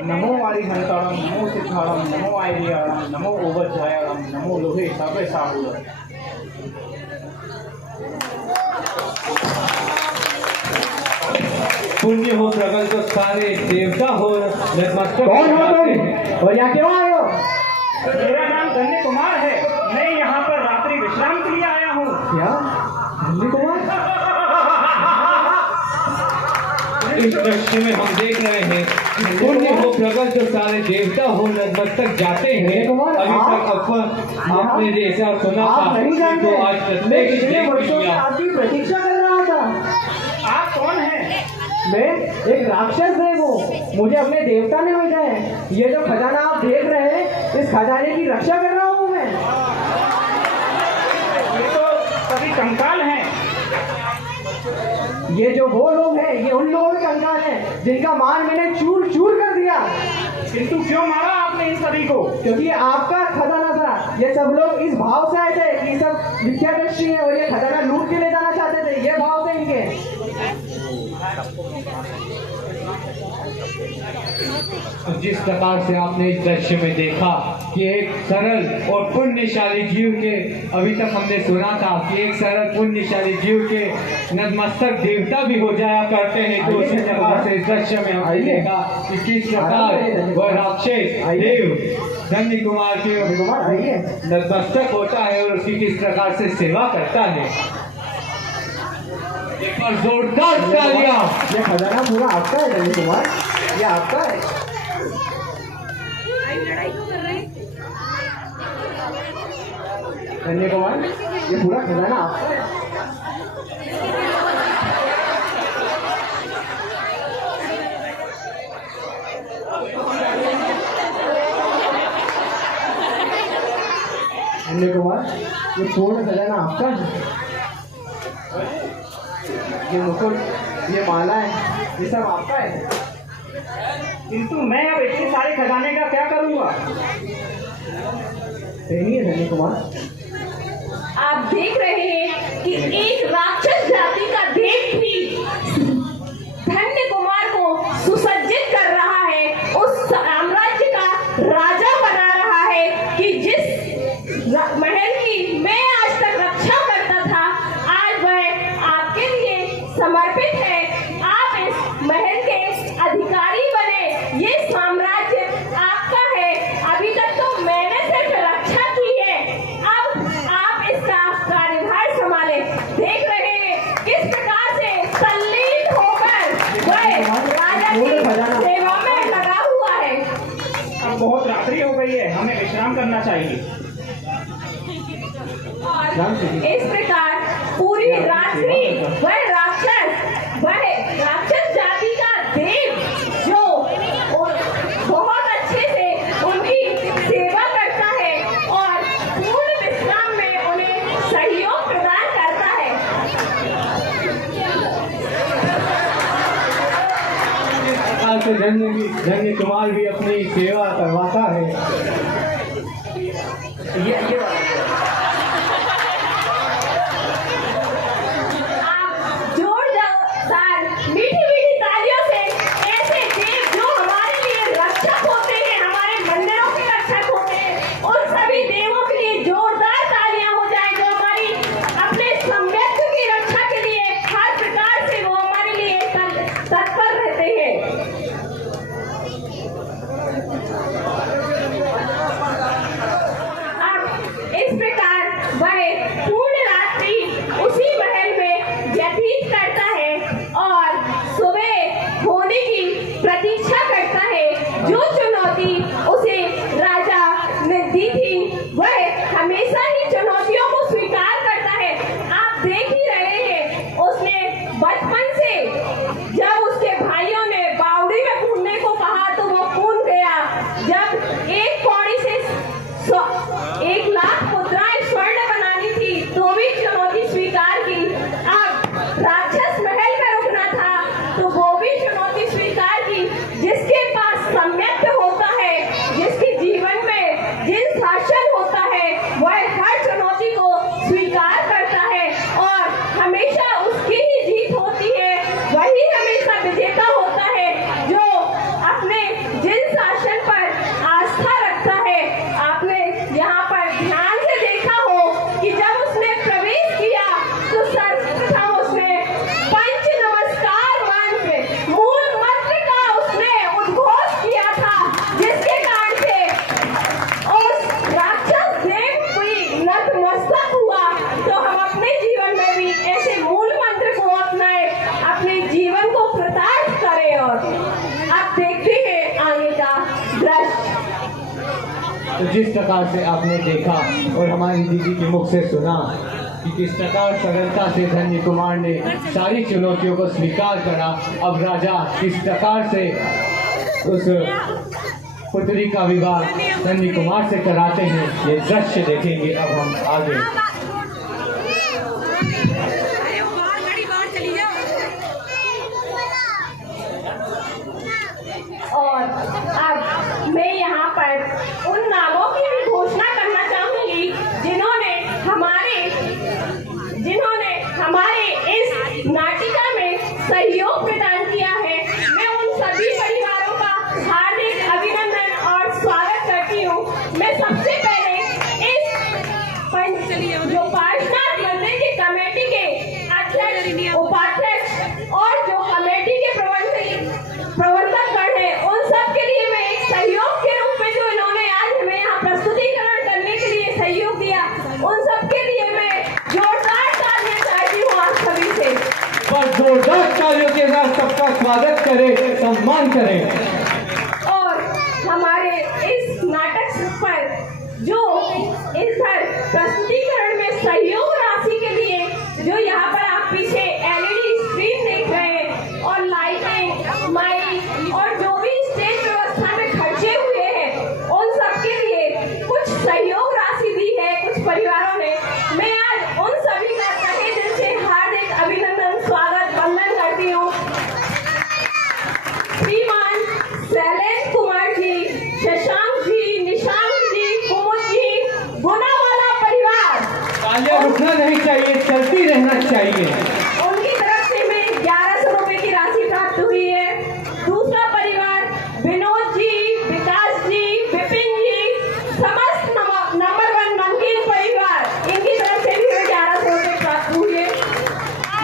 नमो वाली घंटाड़म, नमो सिद्धाड़म, नमो आयरियाड़म, नमो ओवध्यायड़म, नमो लोहे साबे साहूल। पुण्य हो प्रगल तो सारे देवता हो नतमस्तक। कौन हो तुम और यहाँ क्यों आए हो? मेरा नाम धन्य कुमार है। मैं यहाँ पर रात्रि विश्राम के लिए आया हूँ। क्या धन्य कुमार? इस दृश्य में हम देख रहे हैं कि पुण्य हो प्रगल तो सारे देवता हो नतमस्तक जाते हैं। अभी तक आपने जैसा सुना था तो आज प्रत्यक्ष देख लिया। आपकी प्रतीक्षा कर रहा था। आप कौन हैं? मैं एक राक्षस है, वो मुझे अपने देवता ने भेजा है। ये जो खजाना आप देख रहे हैं, इस खजाने की रक्षा कर रहा हूँ मैं। ये तो सभी कंकाल हैं। ये जो वो लोग हैं, ये उन लोगों के कंकाल हैं जिनका मान मैंने चूर चूर कर दिया। किंतु क्यों मारा आपने इन सभी को? क्योंकि ये आपका खजाना था। ये सब लोग इस भाव से आए थे कि सब विद्या दृष्टि है और ये खजाना लूट के ले जाना चाहते थे। ये भाव थे इनके। जिस प्रकार से आपने इस दृश्य में देखा कि एक सरल और पुण्यशाली जीव के, अभी तक हमने सुना था कि एक सरल पुण्यशाली जीव के नतमस्तक देवता भी हो जाया करते हैं, तो उसी प्रकार से इस दृश्य में हमने देखा कि किस प्रकार वह राक्षस देव धन्य कुमार के नतमस्तक होता है और उसकी किस प्रकार से सेवा करता है। एक बार जोरदार तालियां। ये खजाना पूरा आपका है धन्य कुमार, ये आपका है। धन्य कुमार, ये पूरा खजाना आपका है। धन्य कुमार, ये पूर्ण खजाना आपका है। ये मुकुट, ये माला है, ये सब आपका है। किंतु मैं अब इतने सारे खजाने का क्या करूँगा? है धन्य कुमार। आप देख रहे हैं कि एक राक्षस जाति का देव भी धन्य कुमार को सुसज्जित कर रहा है, उस साम्राज्य का राजा बना रहा है कि जिस महल की मैं आज तक रक्षा करता था, आज वह आपके लिए समर्पित है। आप इस महल के अधिकारी बने, ये साम्राज्य आपका है। अभी तक तो मैंने सिर्फ रक्षा की है, अब आप इसका कार्यभार संभाले। देख रहे हैं किस प्रकार से तल्लीन होकर वह राजा की सेवा में लगा हुआ है। अब बहुत रात्रि हो गई है, हमें विश्राम करना चाहिए। और इस प्रकार पूरी रात्रि वह राक्षस जाति का देव जो बहुत अच्छे से उनकी सेवा करता है और पूर्ण विश्राम में उन्हें सहयोग प्रदान करता है। इस प्रकार से धन्य कुमार भी अपनी सेवा करवाता है। ये मीठी मीठी तालियों से ऐसे देव जो हमारे लिए रक्षक होते हैं, हमारे मंदिरों के रक्षक होते हैं, उन सभी देवों के लिए जोरदार तालियां हो जाए, जो हमारी अपने सम्यक्त की रक्षा के लिए हर प्रकार से वो हमारे लिए तत्पर रहते हैं। अब इस प्रकार वह पूर्ण रात्रि उसी महल में व्यतीत करता है और सुबह होने की प्रतीक्षा करता है। जो चुनौती उसे राजा ने दी थी, वह हमेशा ही चुनौतियों को स्वीकार करता है। आप देख ही रहे हैं, उसने बचपन से जब उसके भाइयों ने बावड़ी में कूदने को कहा तो वो कूद गया। जब एक पौड़ी से 1 लाख मुद्राएं स्वर्ण बनानी थी तो भी चुनौती स्वीकार की। अब राक्षस महल में रुकना था तो वो भी चुनौती स्वीकार की। जिसके पास सम्यक्त होता है, जिसके जीवन में जिन शासन होता है, वह हर चुनौती को स्वीकार करता है और हमेशा उसकी ही जीत होती है। वही हमेशा विजेता होता है जो अपने जिन शासन पर आस्था रखता है। आपने यहाँ पर ध्यान से देखा हो कि जब उसने प्रवेश किया तो सर्वप्रथम उसने पंच नमस्कार मंत्र मूल मंत्र का उसने उद्घोष किया था, जिसके कारण से उस राक्षस देव कोई नतमस्तक हुआ। तो हम अपने जीवन में भी ऐसे मूल मंत्र को अपनाए, अपने जीवन को प्रताप करें। और आप देखते हैं आगे का दृश्य। तो जिस प्रकार से आपने देखा और हमारी दीदी के मुख से सुना कि किस प्रकार सरलता से धन्य कुमार ने सारी चुनौतियों को स्वीकार करा, अब राजा किस प्रकार से उस पुत्री का विवाह धन्य कुमार से कराते हैं, ये दृश्य देखेंगे अब हम आगे। और अब मैं यहाँ पर उन नामों की भी घोषणा करना चाहूंगी जिन्होंने हमारे इस नाटिका में सहयोग प्रदान किया है। मैं उन सभी परिवारों उन सबके लिए मैं जोरदार तालियां चाहती हूँ आप सभी से। पर जोरदार तालियों के साथ सबका स्वागत करें, सम्मान करें। और हमारे इस नाटक पर जो इस पर प्रस्तुतिकरण में सहयोग राशि के लिए जो यहाँ पर आप पीछे LED स्क्रीन देख रहे हैं और लाइटें, माइक और जो भी स्टेज व्यवस्था में खर्चे हुए हैं उन सबके लिए कुछ सहयोग राशि दी है कुछ परिवारों ने। मैं आज उन सभी का तहे दिल से हार्दिक अभिनंदन, स्वागत, वंदन करती हूँ। श्रीमान शैलेंद्र कुमार जी, शशांक जी, निशांत जी, कुमुद जी, गुनावाला परिवार, तालियां रुकना नहीं चाहिए, चलती रहना चाहिए। उनकी तरफ से मैं 1100 रुपए की राशि प्राप्त हुई है। दूसरा परिवार विनोद जी, विकास जी, विपिन जी, समस्त नंबर 1 नमकीन परिवार, इनकी तरफ से भी 1100 रुपए प्राप्त हुए हैं।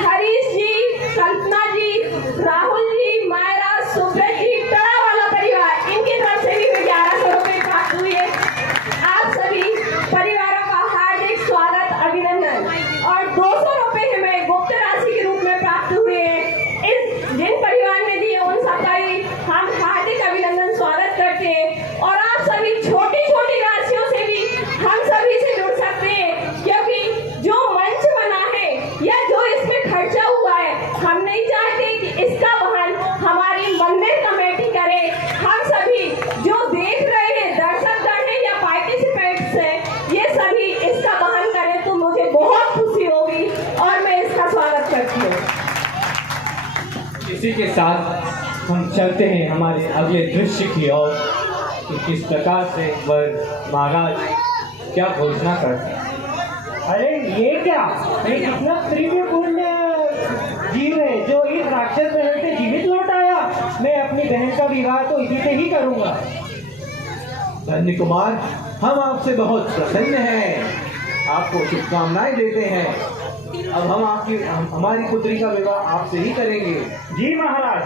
हरीश जी, कल्पना जी, राहुल जी, मायरा, सुब्रत जी, टड़ा वाला परिवार, इनकी तरफ से भी 1100 रुपए प्राप्त हुए हैं। आप सभी परिवारों का हार्दिक स्वागत, अभिनंदन। और 200 रुपए हमें गुप्त राशि के रूप में प्राप्त हुए हैं। इस जिन परिवार ने दिए उन सबका ही हम हार्दिक अभिनंदन, स्वागत करते हैं। और आप सभी छोटी छोटी राशियों से भी हम सभी से जुड़ सकते हैं, क्योंकि जो मंच बना है या जो इसमें खर्चा हुआ है, हम नहीं चाहते कि इसका वहन हमारी मंदिर कमेटी करे। हम सभी जो देख रहे हैं, दर्शकगण हैं या पार्टिसिपेंट्स हैं, ये सभी इसका वहन करें तो मुझे बहुत खुशी होगी और मैं इसका स्वागत करती हूँ। इसी के साथ हम चलते हैं हमारे अगले दृश्य की ओर कि किस प्रकार से वर महाराज क्या घोषणा करते हैं। अरे ये क्या, मैं कितना प्रीतिपूर्ण जीव है जो इस राक्षस महल से जीवित लौट आया। मैं अपनी बहन का विवाह तो इसी से ही करूंगा। धन्य कुमार, हम आपसे बहुत प्रसन्न हैं, आपको शुभकामनाएं देते हैं। अब हम हमारी पुत्री का विवाह आपसे ही करेंगे। जी महाराज।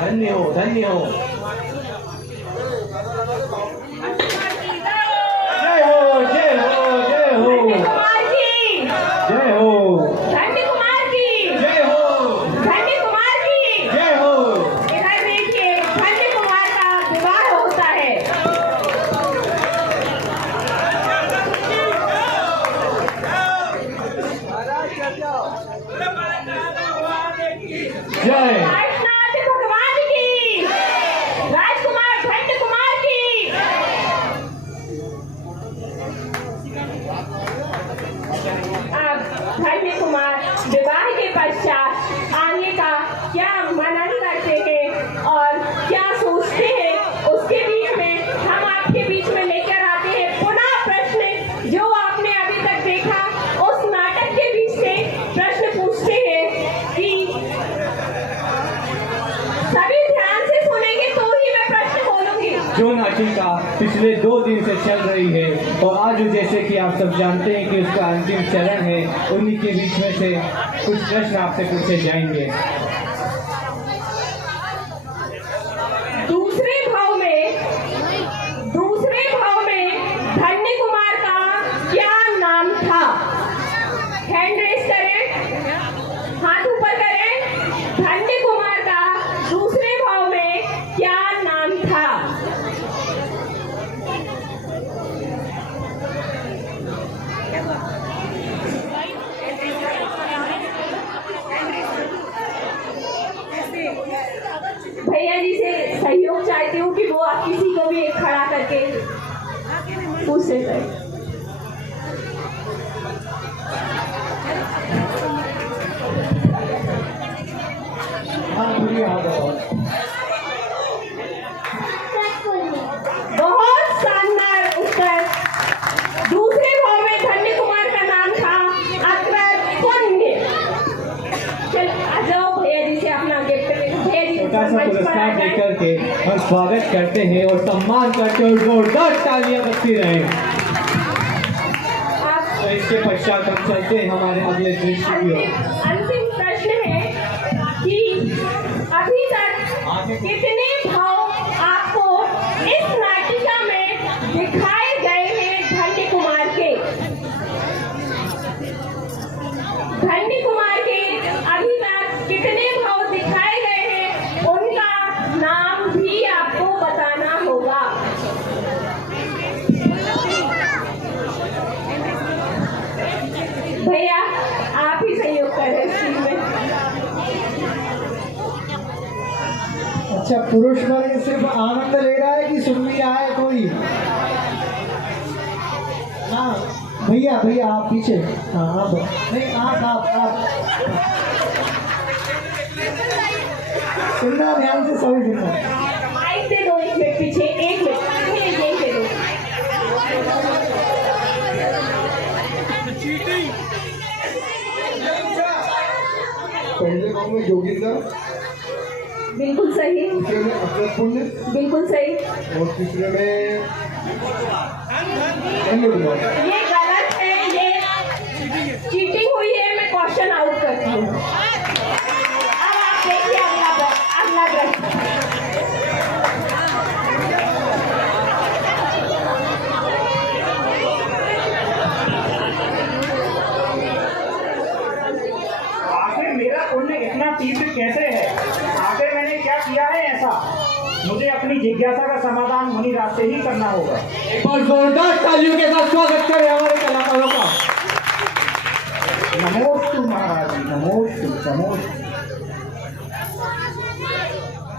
धन्य हो, धन्य हो। जय हो, जय हो, जय हो, धन्य कुमार की, जय हो, धन्य कुमार की, जय हो, धन्य कुमार की। जय हो। इधर देखिए, धन्य कुमार का विवाह होता है। जय राजनाथ भगवान की, राजकुमार धन्य कुमार की। अब धन्य कुमार विवाह के पश्चात आगे का क्या मनन करते हैं और क्या सोचते हैं, उसके बीच में हम आपके बीच में लेकर आते हैं पुनः प्रश्न जो आपने अभी तक देखा। उस नाटक के बीच से प्रश्न पूछते हैं कि सभी ध्यान से सुनेंगे तो ही मैं प्रश्न बोलूंगी। जो नाटिका पिछले 2 दिन से चल रही है और आज जैसे कि आप सब जानते हैं कि उसका अंतिम चरण है, उन्हीं के बीच में से कुछ प्रश्न आपसे पूछे जाएंगे। दूसरे भाव में धन्य कुमार का क्या नाम था? हैंड रेस करें, हाथ ऊपर करें। धन्य कुमार का दूसरे भाव में क्या नाम था? भैया जी से सहयोग चाहती हूँ कि वो आप किसी को भी एक खड़ा करके पूछ सकते हैं। बहुत शानदार उत्तर। दूसरे भाव में धन्य कुमार का नाम था अकबर पुण्य। चल आ जाओ भैया जी से अपना गिफ्ट भैया जी छोटा सा मंच पर पुरस्कार आ जाएं। देकर के हम स्वागत करते हैं और सम्मान करते हैं और जोरदार तालियां बजती रहे। आप तो इसके पश्चात हम चलते हैं हमारे अगले दृश्य की ओर। अंतिम प्रश्न है कि अभी तक कितने भाव आपको इस नाटिका में दिखाए गए हैं धन्य कुमार के अभी तक कितने भाव दिखाए गए हैं उनका नाम भी आपको बताना होगा। भैया आप ही सहयोग कर रहे हैं इस चीज में। अच्छा, पुरुष वर्ग सिर्फ आनंद ले रहा है कि सुन भी रहा है कोई? हाँ भैया, भैया आप पीछे। हाँ आप नहीं, आप सुनना ध्यान से, सभी सुनना। माइक दे दो, एक मिनट पीछे, एक मिनट ये दे दो। पहले गाँव में जोगिंदर, बिल्कुल सही, दूसरे में अक्षर पुण्य, बिल्कुल सही। और तीसरे में धन्य कुमार। ये गलत है, ये चीटिंग हुई है, मैं क्वेश्चन आउट करती हूँ। अब आप देखिए अगला प्रश्न। आखिर मेरा पुण्य इतना तीव्र कैसे है? आखिर मैंने क्या किया है ऐसा? मुझे अपनी जिज्ञासा का समाधान मुनिराज से ही करना होगा। एक बार जोरदार तालियों के साथ स्वागत करें हमारे कलाकारों का। नमोस्तु महाराज जी, नमोस्तु।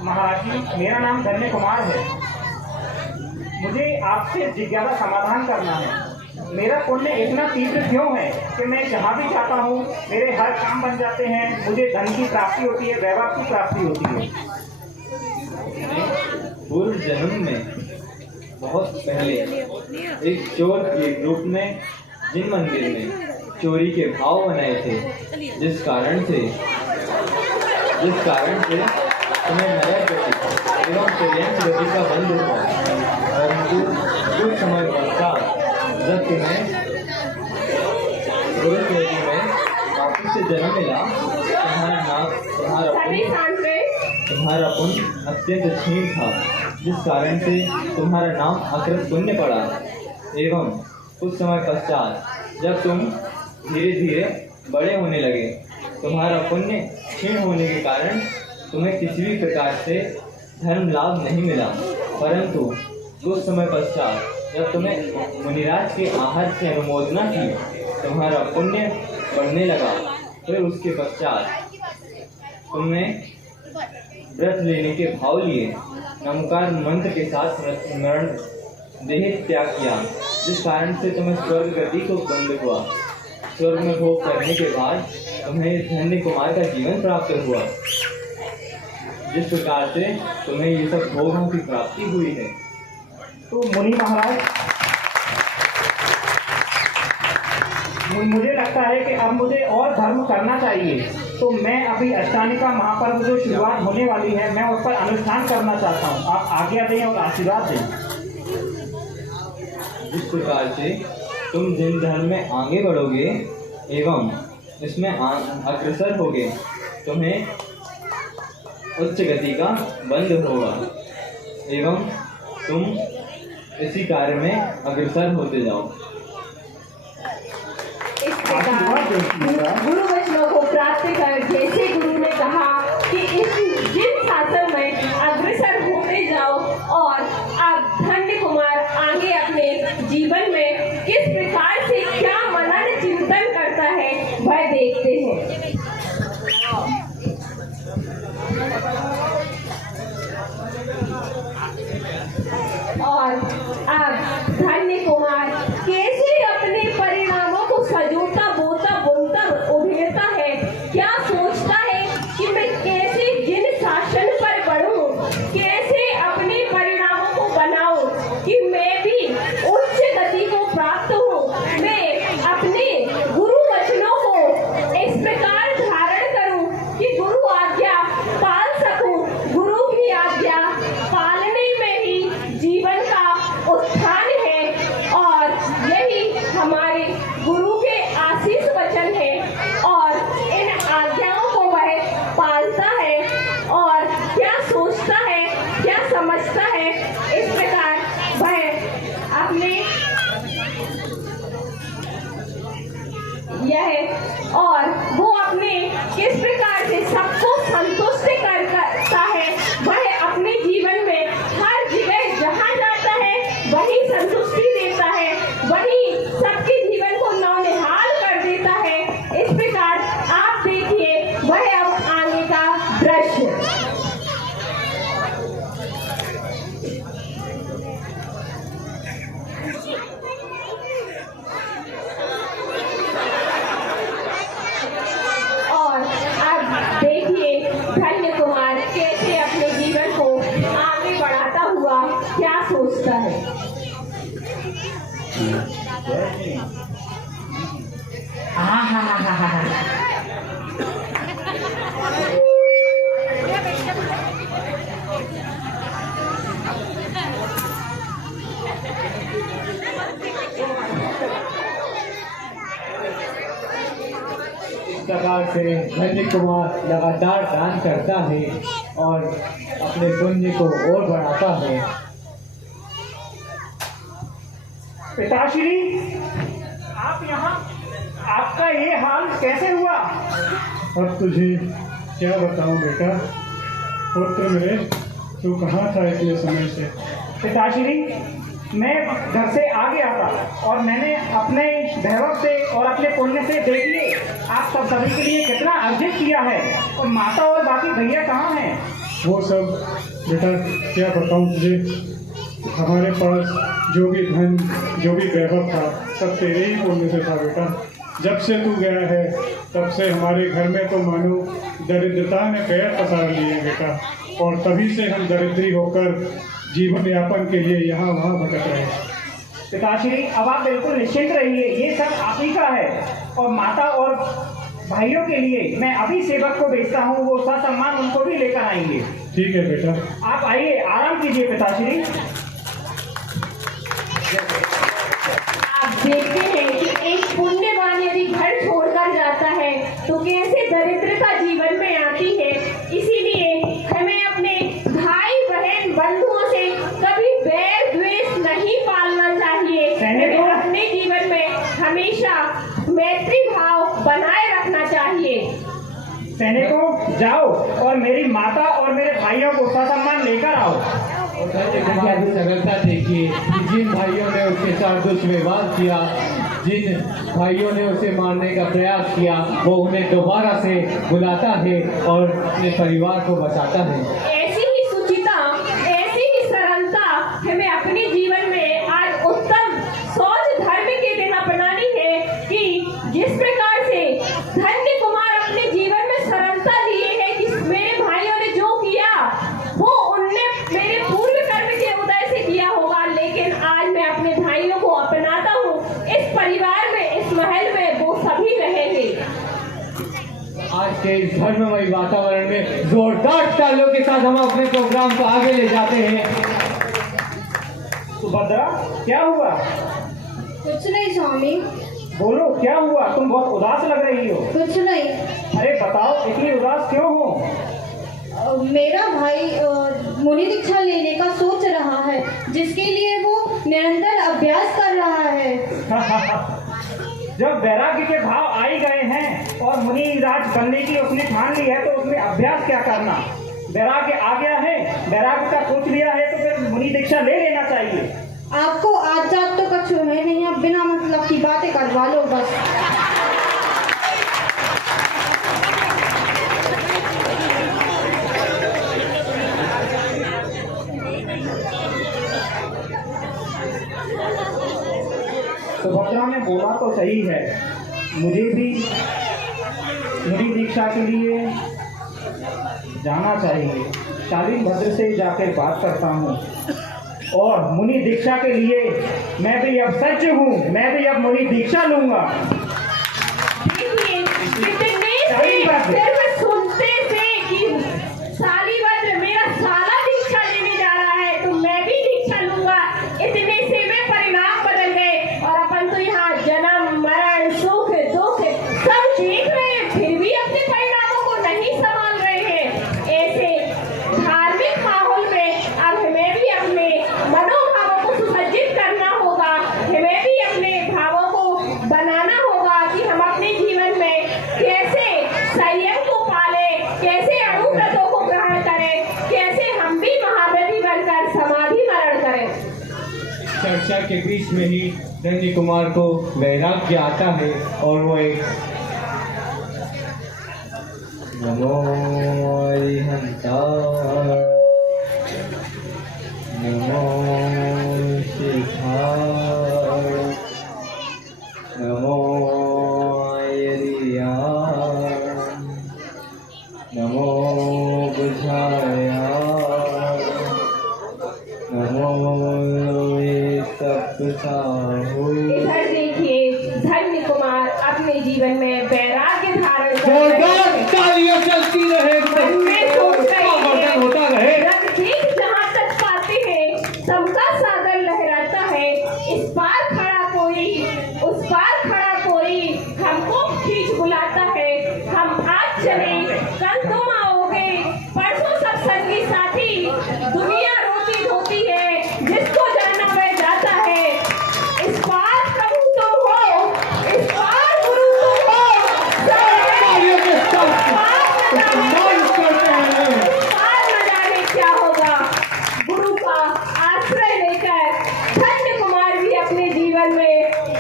महाराज जी, मेरा नाम धन्य कुमार है। मुझे आपसे जिज्ञासा समाधान करना है। मेरा पुण्य इतना तीव्र क्यों है कि मैं जहाँ भी जाता हूँ मेरे हर काम बन जाते हैं, मुझे धन की प्राप्ति होती है, वैभव की प्राप्ति होती है। पूर्व जन्म में बहुत पहले एक चोर के रूप में जिन मंदिर में चोरी के भाव बनाए थे, जिस कारण से तुम्हें नरक गति एवं पर्यंत गति का बंध हुआ, परंतु कुछ समय पश्चात जब तुम्हें गुरु गति में वापस से जन्म मिला, तुम्हारा पुण्य अत्यंत क्षीण था, जिस कारण से तुम्हारा नाम अकृत पुण्य पड़ा। एवं कुछ समय पश्चात जब तुम धीरे धीरे बड़े होने लगे, तुम्हारा पुण्य क्षीण होने के कारण तुम्हें किसी भी प्रकार से धर्म लाभ नहीं मिला, परंतु कुछ समय पश्चात जब तुम्हें मुनिराज के आहार से अनुमोदना की, तुम्हारा पुण्य बढ़ने लगा। फिर उसके पश्चात तुमने व्रत लेने के भाव लिए नमकार मंत्र के साथ स्मरण देह त्याग किया, जिस कारण से तुम्हें स्वर्ग गति को बंद हुआ। स्वर्ग में भोग करने के बाद तुम्हें धन्य कुमार का जीवन प्राप्त हुआ। जिस प्रकार से तुम्हें ये सब भोगों की प्राप्ति हुई है। तो मुनि महाराज, मुझे लगता है कि अब मुझे और धर्म करना चाहिए, तो मैं अभी अष्टानिका महापर्व जो शुरुआत होने वाली है, मैं उस पर अनुष्ठान करना चाहता हूँ। आप आज्ञा दें और आशीर्वाद दें। जिस प्रकार से तुम जिन धर्म में आगे बढ़ोगे एवं इसमें अग्रसर होगे, तुम्हें उच्च गति का बंध होगा एवं तुम इसी कार्य में अग्रसर होते जाओ। इस प्रकार गुरु वचनों को प्राप्त कर, जैसे गुरु ने कहा कि इस जिन शासन में अग्रसर होते जाओ, और अब धन्य कुमार आगे अपने जीवन में किस प्रकार से क्या मनन चिंतन करता है वह देखते हैं। और अब धन्य कुमार कैसे अपने परिणामों को सजोता बोता बुनता उधेड़ता इस प्रकार से धन्य कुमार लगातार दान करता है और अपने पुण्य को और बढ़ाता है। पिताश्री, आप यहाँ, आपका ये हाल कैसे हुआ? अब तुझे क्या बताऊं बेटा, पुत्र मेरे, तू कहाँ था इतने समय से? पिताश्री, मैं घर से आ गया था और मैंने अपने वैभव से और अपने पुण्य से देख लिए आप सब सभी के लिए कितना अर्जित किया है, और माता और बाकी भैया कहाँ हैं? वो सब बेटा क्या बताऊं तुझे, हमारे पास जो भी धन जो भी वैभव था सब तेरे ही पुण्य से था बेटा। जब से तू गया है तब से हमारे घर में तो मानो दरिद्रता ने पैर पसार लिए बेटा, और तभी से हम दरिद्री होकर जीवन यापन के लिए यहाँ वहाँ भटक रहे हैं। पिताश्री, अब आप बिल्कुल निश्चिंत रहिए, ये सब आप ही का है। और माता और भाइयों के लिए मैं अभी सेवक को भेजता हूँ, वो ससम्मान उनको भी लेकर आएंगे। ठीक है बेटा। आप आइए, आराम कीजिए पिताश्री। आप देखते हैं कि एक पुण्यवान यदि घर छोड़कर जाता है तो कैसे दरिद्रता जीवन में आती है। इसीलिए हमें अपने भाई बहन बंधुओं से कभी बैर द्वेष नहीं पालना चाहिए। हमें अपने जीवन में हमेशा मैत्री भाव बनाए रखना चाहिए। सैनिकों, जाओ और मेरी माता और मेरे भाइयों को ससम्मान लेकर आओ। धन्य कुमार की सरलता देखिए, जिन भाइयों ने उसके साथ दुष्व्यवहार किया, जिन भाइयों ने उसे मारने का प्रयास किया, वो उन्हें दोबारा से बुलाता है और अपने परिवार को बचाता है। ऐसी ही सुचिता, ऐसी ही सरलता हमें अपने जीवन में आज उत्तम सोच धर्म के दिन अपनानी है कि जिस प्रकार से धन्य कुमार अपने जीवन में सरलता लिए है कि मेरे भाइयों ने जो किया वो उनने मेरे पूर्व कर्म के उदय से किया होगा, लेकिन आज मैं अपने भाइयों को अपनाता हूँ। इस परिवार में, इस महल में वो सभी रहेंगे। आज के इस धर्ममय वातावरण में जोरदार तालियों के साथ हम अपने प्रोग्राम को आगे ले जाते हैं। सुभद्रा, क्या हुआ? कुछ नहीं स्वामी। बोलो, क्या हुआ? तुम बहुत उदास लग रही हो। कुछ नहीं। अरे बताओ, इतनी उदास क्यों हो? मेरा भाई मुनि दीक्षा लेने का सोच रहा है, जिसके लिए वो निरंतर अभ्यास कर रहा है। जब वैराग्य के भाव आ ही गए हैं और मुनि राज बनने की उसने ठान ली है, तो उसमें अभ्यास क्या करना? वैराग्य आ गया है, वैराग्य का सोच लिया है, तो फिर मुनि दीक्षा ले लेना चाहिए। आपको आज जात तो कुछ है नहीं, आप बिना मतलब की बातें करवा लो बस। सुभद्रा ने बोला तो सही है, मुझे भी मुनि दीक्षा के लिए जाना चाहिए। शालीन भद्र से जाकर बात करता हूँ और मुनि दीक्षा के लिए मैं भी अब सज्ज हूँ, मैं भी अब मुनि दीक्षा लूंगा। सुनते थे कि शालीभद्र मेरा साला दीक्षा लेने जा रहा है, तो मैं भी दीक्षा लूंगा। इतने से में परिणाम बदल गए और अपन तो यहाँ जन्म मरण सुख दुख सब देख रहे हैं, फिर भी अपने परिणामों को नहीं संभाल रहे हैं। ऐसे धार्मिक माहौल में अब हमें भी अपने मनोभावों को सुसज्जित करना होगा, हमें भी अपने भावों को बनाना होगा कि हम अपने जीवन में कैसे संयम को पाले, कैसे अणुव्रतों को ग्रहण करें, कैसे हम भी महाव्रती बनकर समाधि मरण करें। चर्चा के बीच में ही धन्य कुमार को वैराग्य आता है और वो एक नमो हंताय, नमो शिखाय, नमो यदियाय, नमो बुझायाय, नमो इधर देखिए, धन्य कुमार अपने जीवन में वैराग्य धारण कर रहे जोरदार हैं। तालियां चलती रहे, मन में सोच रहे हैं, होता रहे। रंगीन जहाँ तक पाते हैं, सबका सागर लहराता है। इस पार खड़ा कोई, उस पार खड़ा कोई, हमको खींच बुलाता है। हम आज चले, कल तुम आओगे, परसों सब संगी साथी। दुनिया रोती धोती है, जिसको जाना वह जाता है। इस पार प्रभु तुम हो, इस पार गुरु तुम हो। तालियों के साथ सम्मान करते हैं। पार न जाने क्या होगा। गुरु का आश्रय लेकर धन्य कुमार भी अपने जीवन में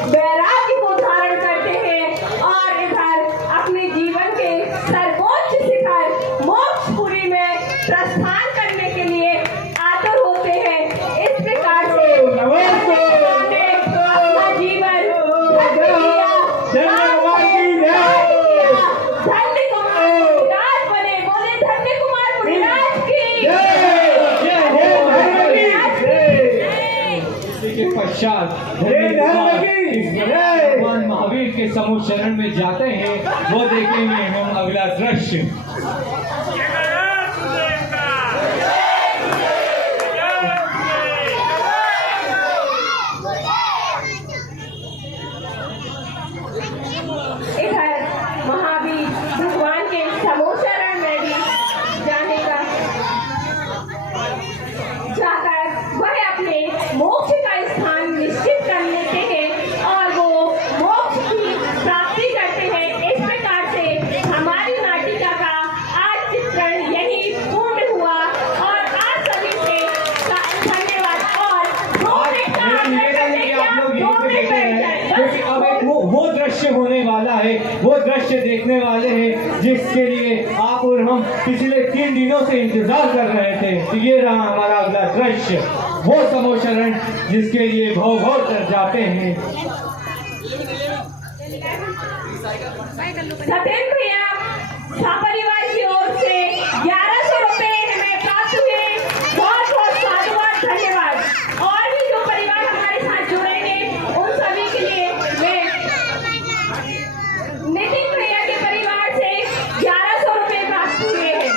वैराग्य को धारण करते हैं और इधर अपने जीवन के सर्वोच्च शिखर मोक्षपुरी में प्रस्थान करने के लिए आतुर होते हैं। इस प्रकार से उन्होंने अपना जीवन धन्य किया। धन्य कुमार मुनिराज बने। बोले धन्य कुमार मुनिराज की। इसी के पश्चात भगवान महावीर के समूह शरण में जाते हैं। वो देखेंगे हम अगला दृश्य। इधर महावीर भगवान के समूह शरण में भी जाने का जाकर वह अपने मोक्ष का स्थान निश्चित कर लेते हैं और वो मोक्ष की प्राप्ति करते हैं। इस प्रकार से हमारी नाटिका का आज चित्रण यही पूर्ण हुआ और आप सभी से धन्यवाद। और 2 मिनट का मेरा निवेदन है कि आप लोग यहीं पे बैठे हैं, क्योंकि अब एक वो दृश्य होने वाला है, वो दृश्य देखने वाले हैं जिसके लिए आप और हम पिछले 3 दिनों से इंतजार कर रहे थे। तो ये रहा हमारा अगला दृश्य, वो समूह शरण जिसके लिए भव भव कर जाते हैं। सत्येंद्र भैया परिवार की ओर से 1100 रुपए हमें प्राप्त हुए। बहुत बहुत साधुवाद, धन्यवाद। और भी जो परिवार हमारे साथ जुड़ेंगे उन सभी के लिए मैं नितिन भैया के परिवार से 1100 रुपए प्राप्त हुए हैं।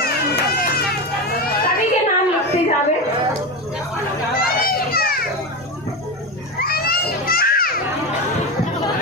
सभी के नाम लिखते जावे।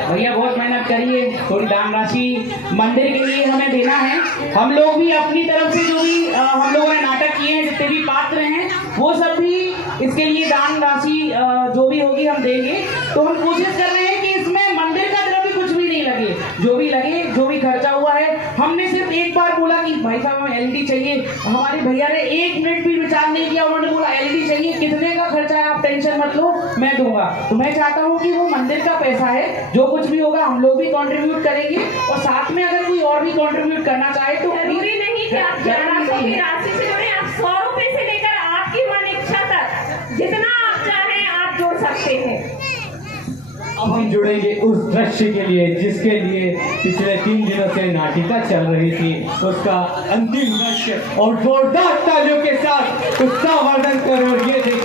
भैया बहुत मेहनत करिए, थोड़ी दान राशि मंदिर के लिए हमें देना है। हम लोग भी अपनी तरफ से जो भी हम लोगों ने नाटक किए हैं, जितने भी पात्र हैं, वो सब भी इसके लिए दान राशि जो भी होगी हम देंगे। तो हम कोशिश कर रहे हैं कि इसमें मंदिर का तरफ भी कुछ भी नहीं लगे, जो भी लगे, जो भी खर्चा हुआ है। हमने सिर्फ एक बार बोला कि भाई साहब हमें एलईडी चाहिए। हमारे भैया ने 1 मिनट भी विचार नहीं किया, उन्होंने बोला एलईडी चाहिए, कितने का खर्चा है आप टेंशन मत लो, मैं दूंगा। तो मैं चाहता हूँ कि वो मंदिर का पैसा है, जो कुछ भी होगा हम लोग भी कंट्रीब्यूट करेंगे और साथ में अगर कोई और भी कंट्रीब्यूट करना चाहे तो जरूरी नहीं कि आप 1100 की राशि से जुड़े, आप 100 रुपए से लेकर आपकी मन इच्छा तक जितना आप चाहें आप जोड़ सकते हैं। अब हम जुड़ेंगे उस दृश्य के लिए जिसके लिए पिछले 3 दिनों से नाटिका चल रही थी, उसका अंतिम दृश्य। और जोरदार तालियों के साथ उसका वर्णन करो। ये देखिए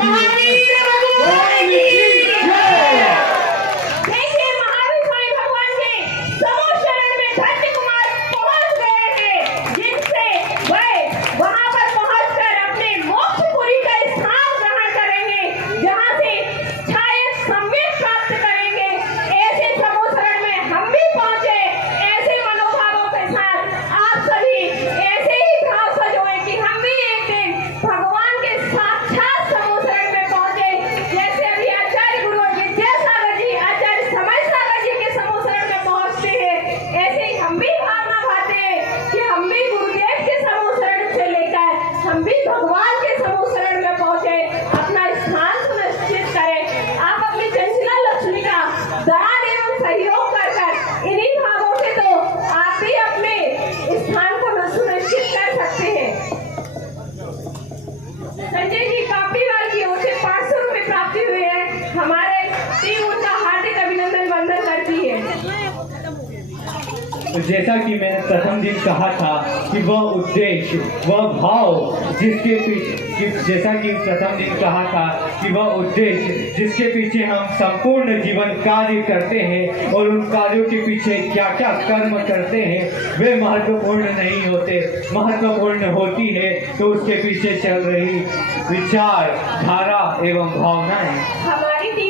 देखिए महावीर स्वामी भगवान के समूह शरण में धन्य कुमार पहुंच गए हैं, जिनसे वह वहां पर पहुंचकर अपने मोक्षपुरी का स्थान ग्रहण करेंगे, जहां से शायद सम्यक प्राप्त करेंगे। ऐसे समूह शरण में हम भी पहुंचे, ऐसे मनोभावों के साथ आप सभी ऐसे ही भाव सजोए कि हम भी एक दिन भगवान के साक्षात समूह शरण में पहुंचे। तो जैसा कि मैंने प्रथम दिन कहा था कि वह उद्देश्य, वह भाव जिसके पीछे, जैसा कि प्रथम दिन कहा था कि वह उद्देश्य जिसके पीछे हम संपूर्ण जीवन कार्य करते हैं और उन कार्यों के पीछे क्या क्या कर्म करते हैं वे महत्वपूर्ण नहीं होते। महत्वपूर्ण होती है तो उसके पीछे चल रही विचार, धारा एवं भावनाएं। हमारी टीम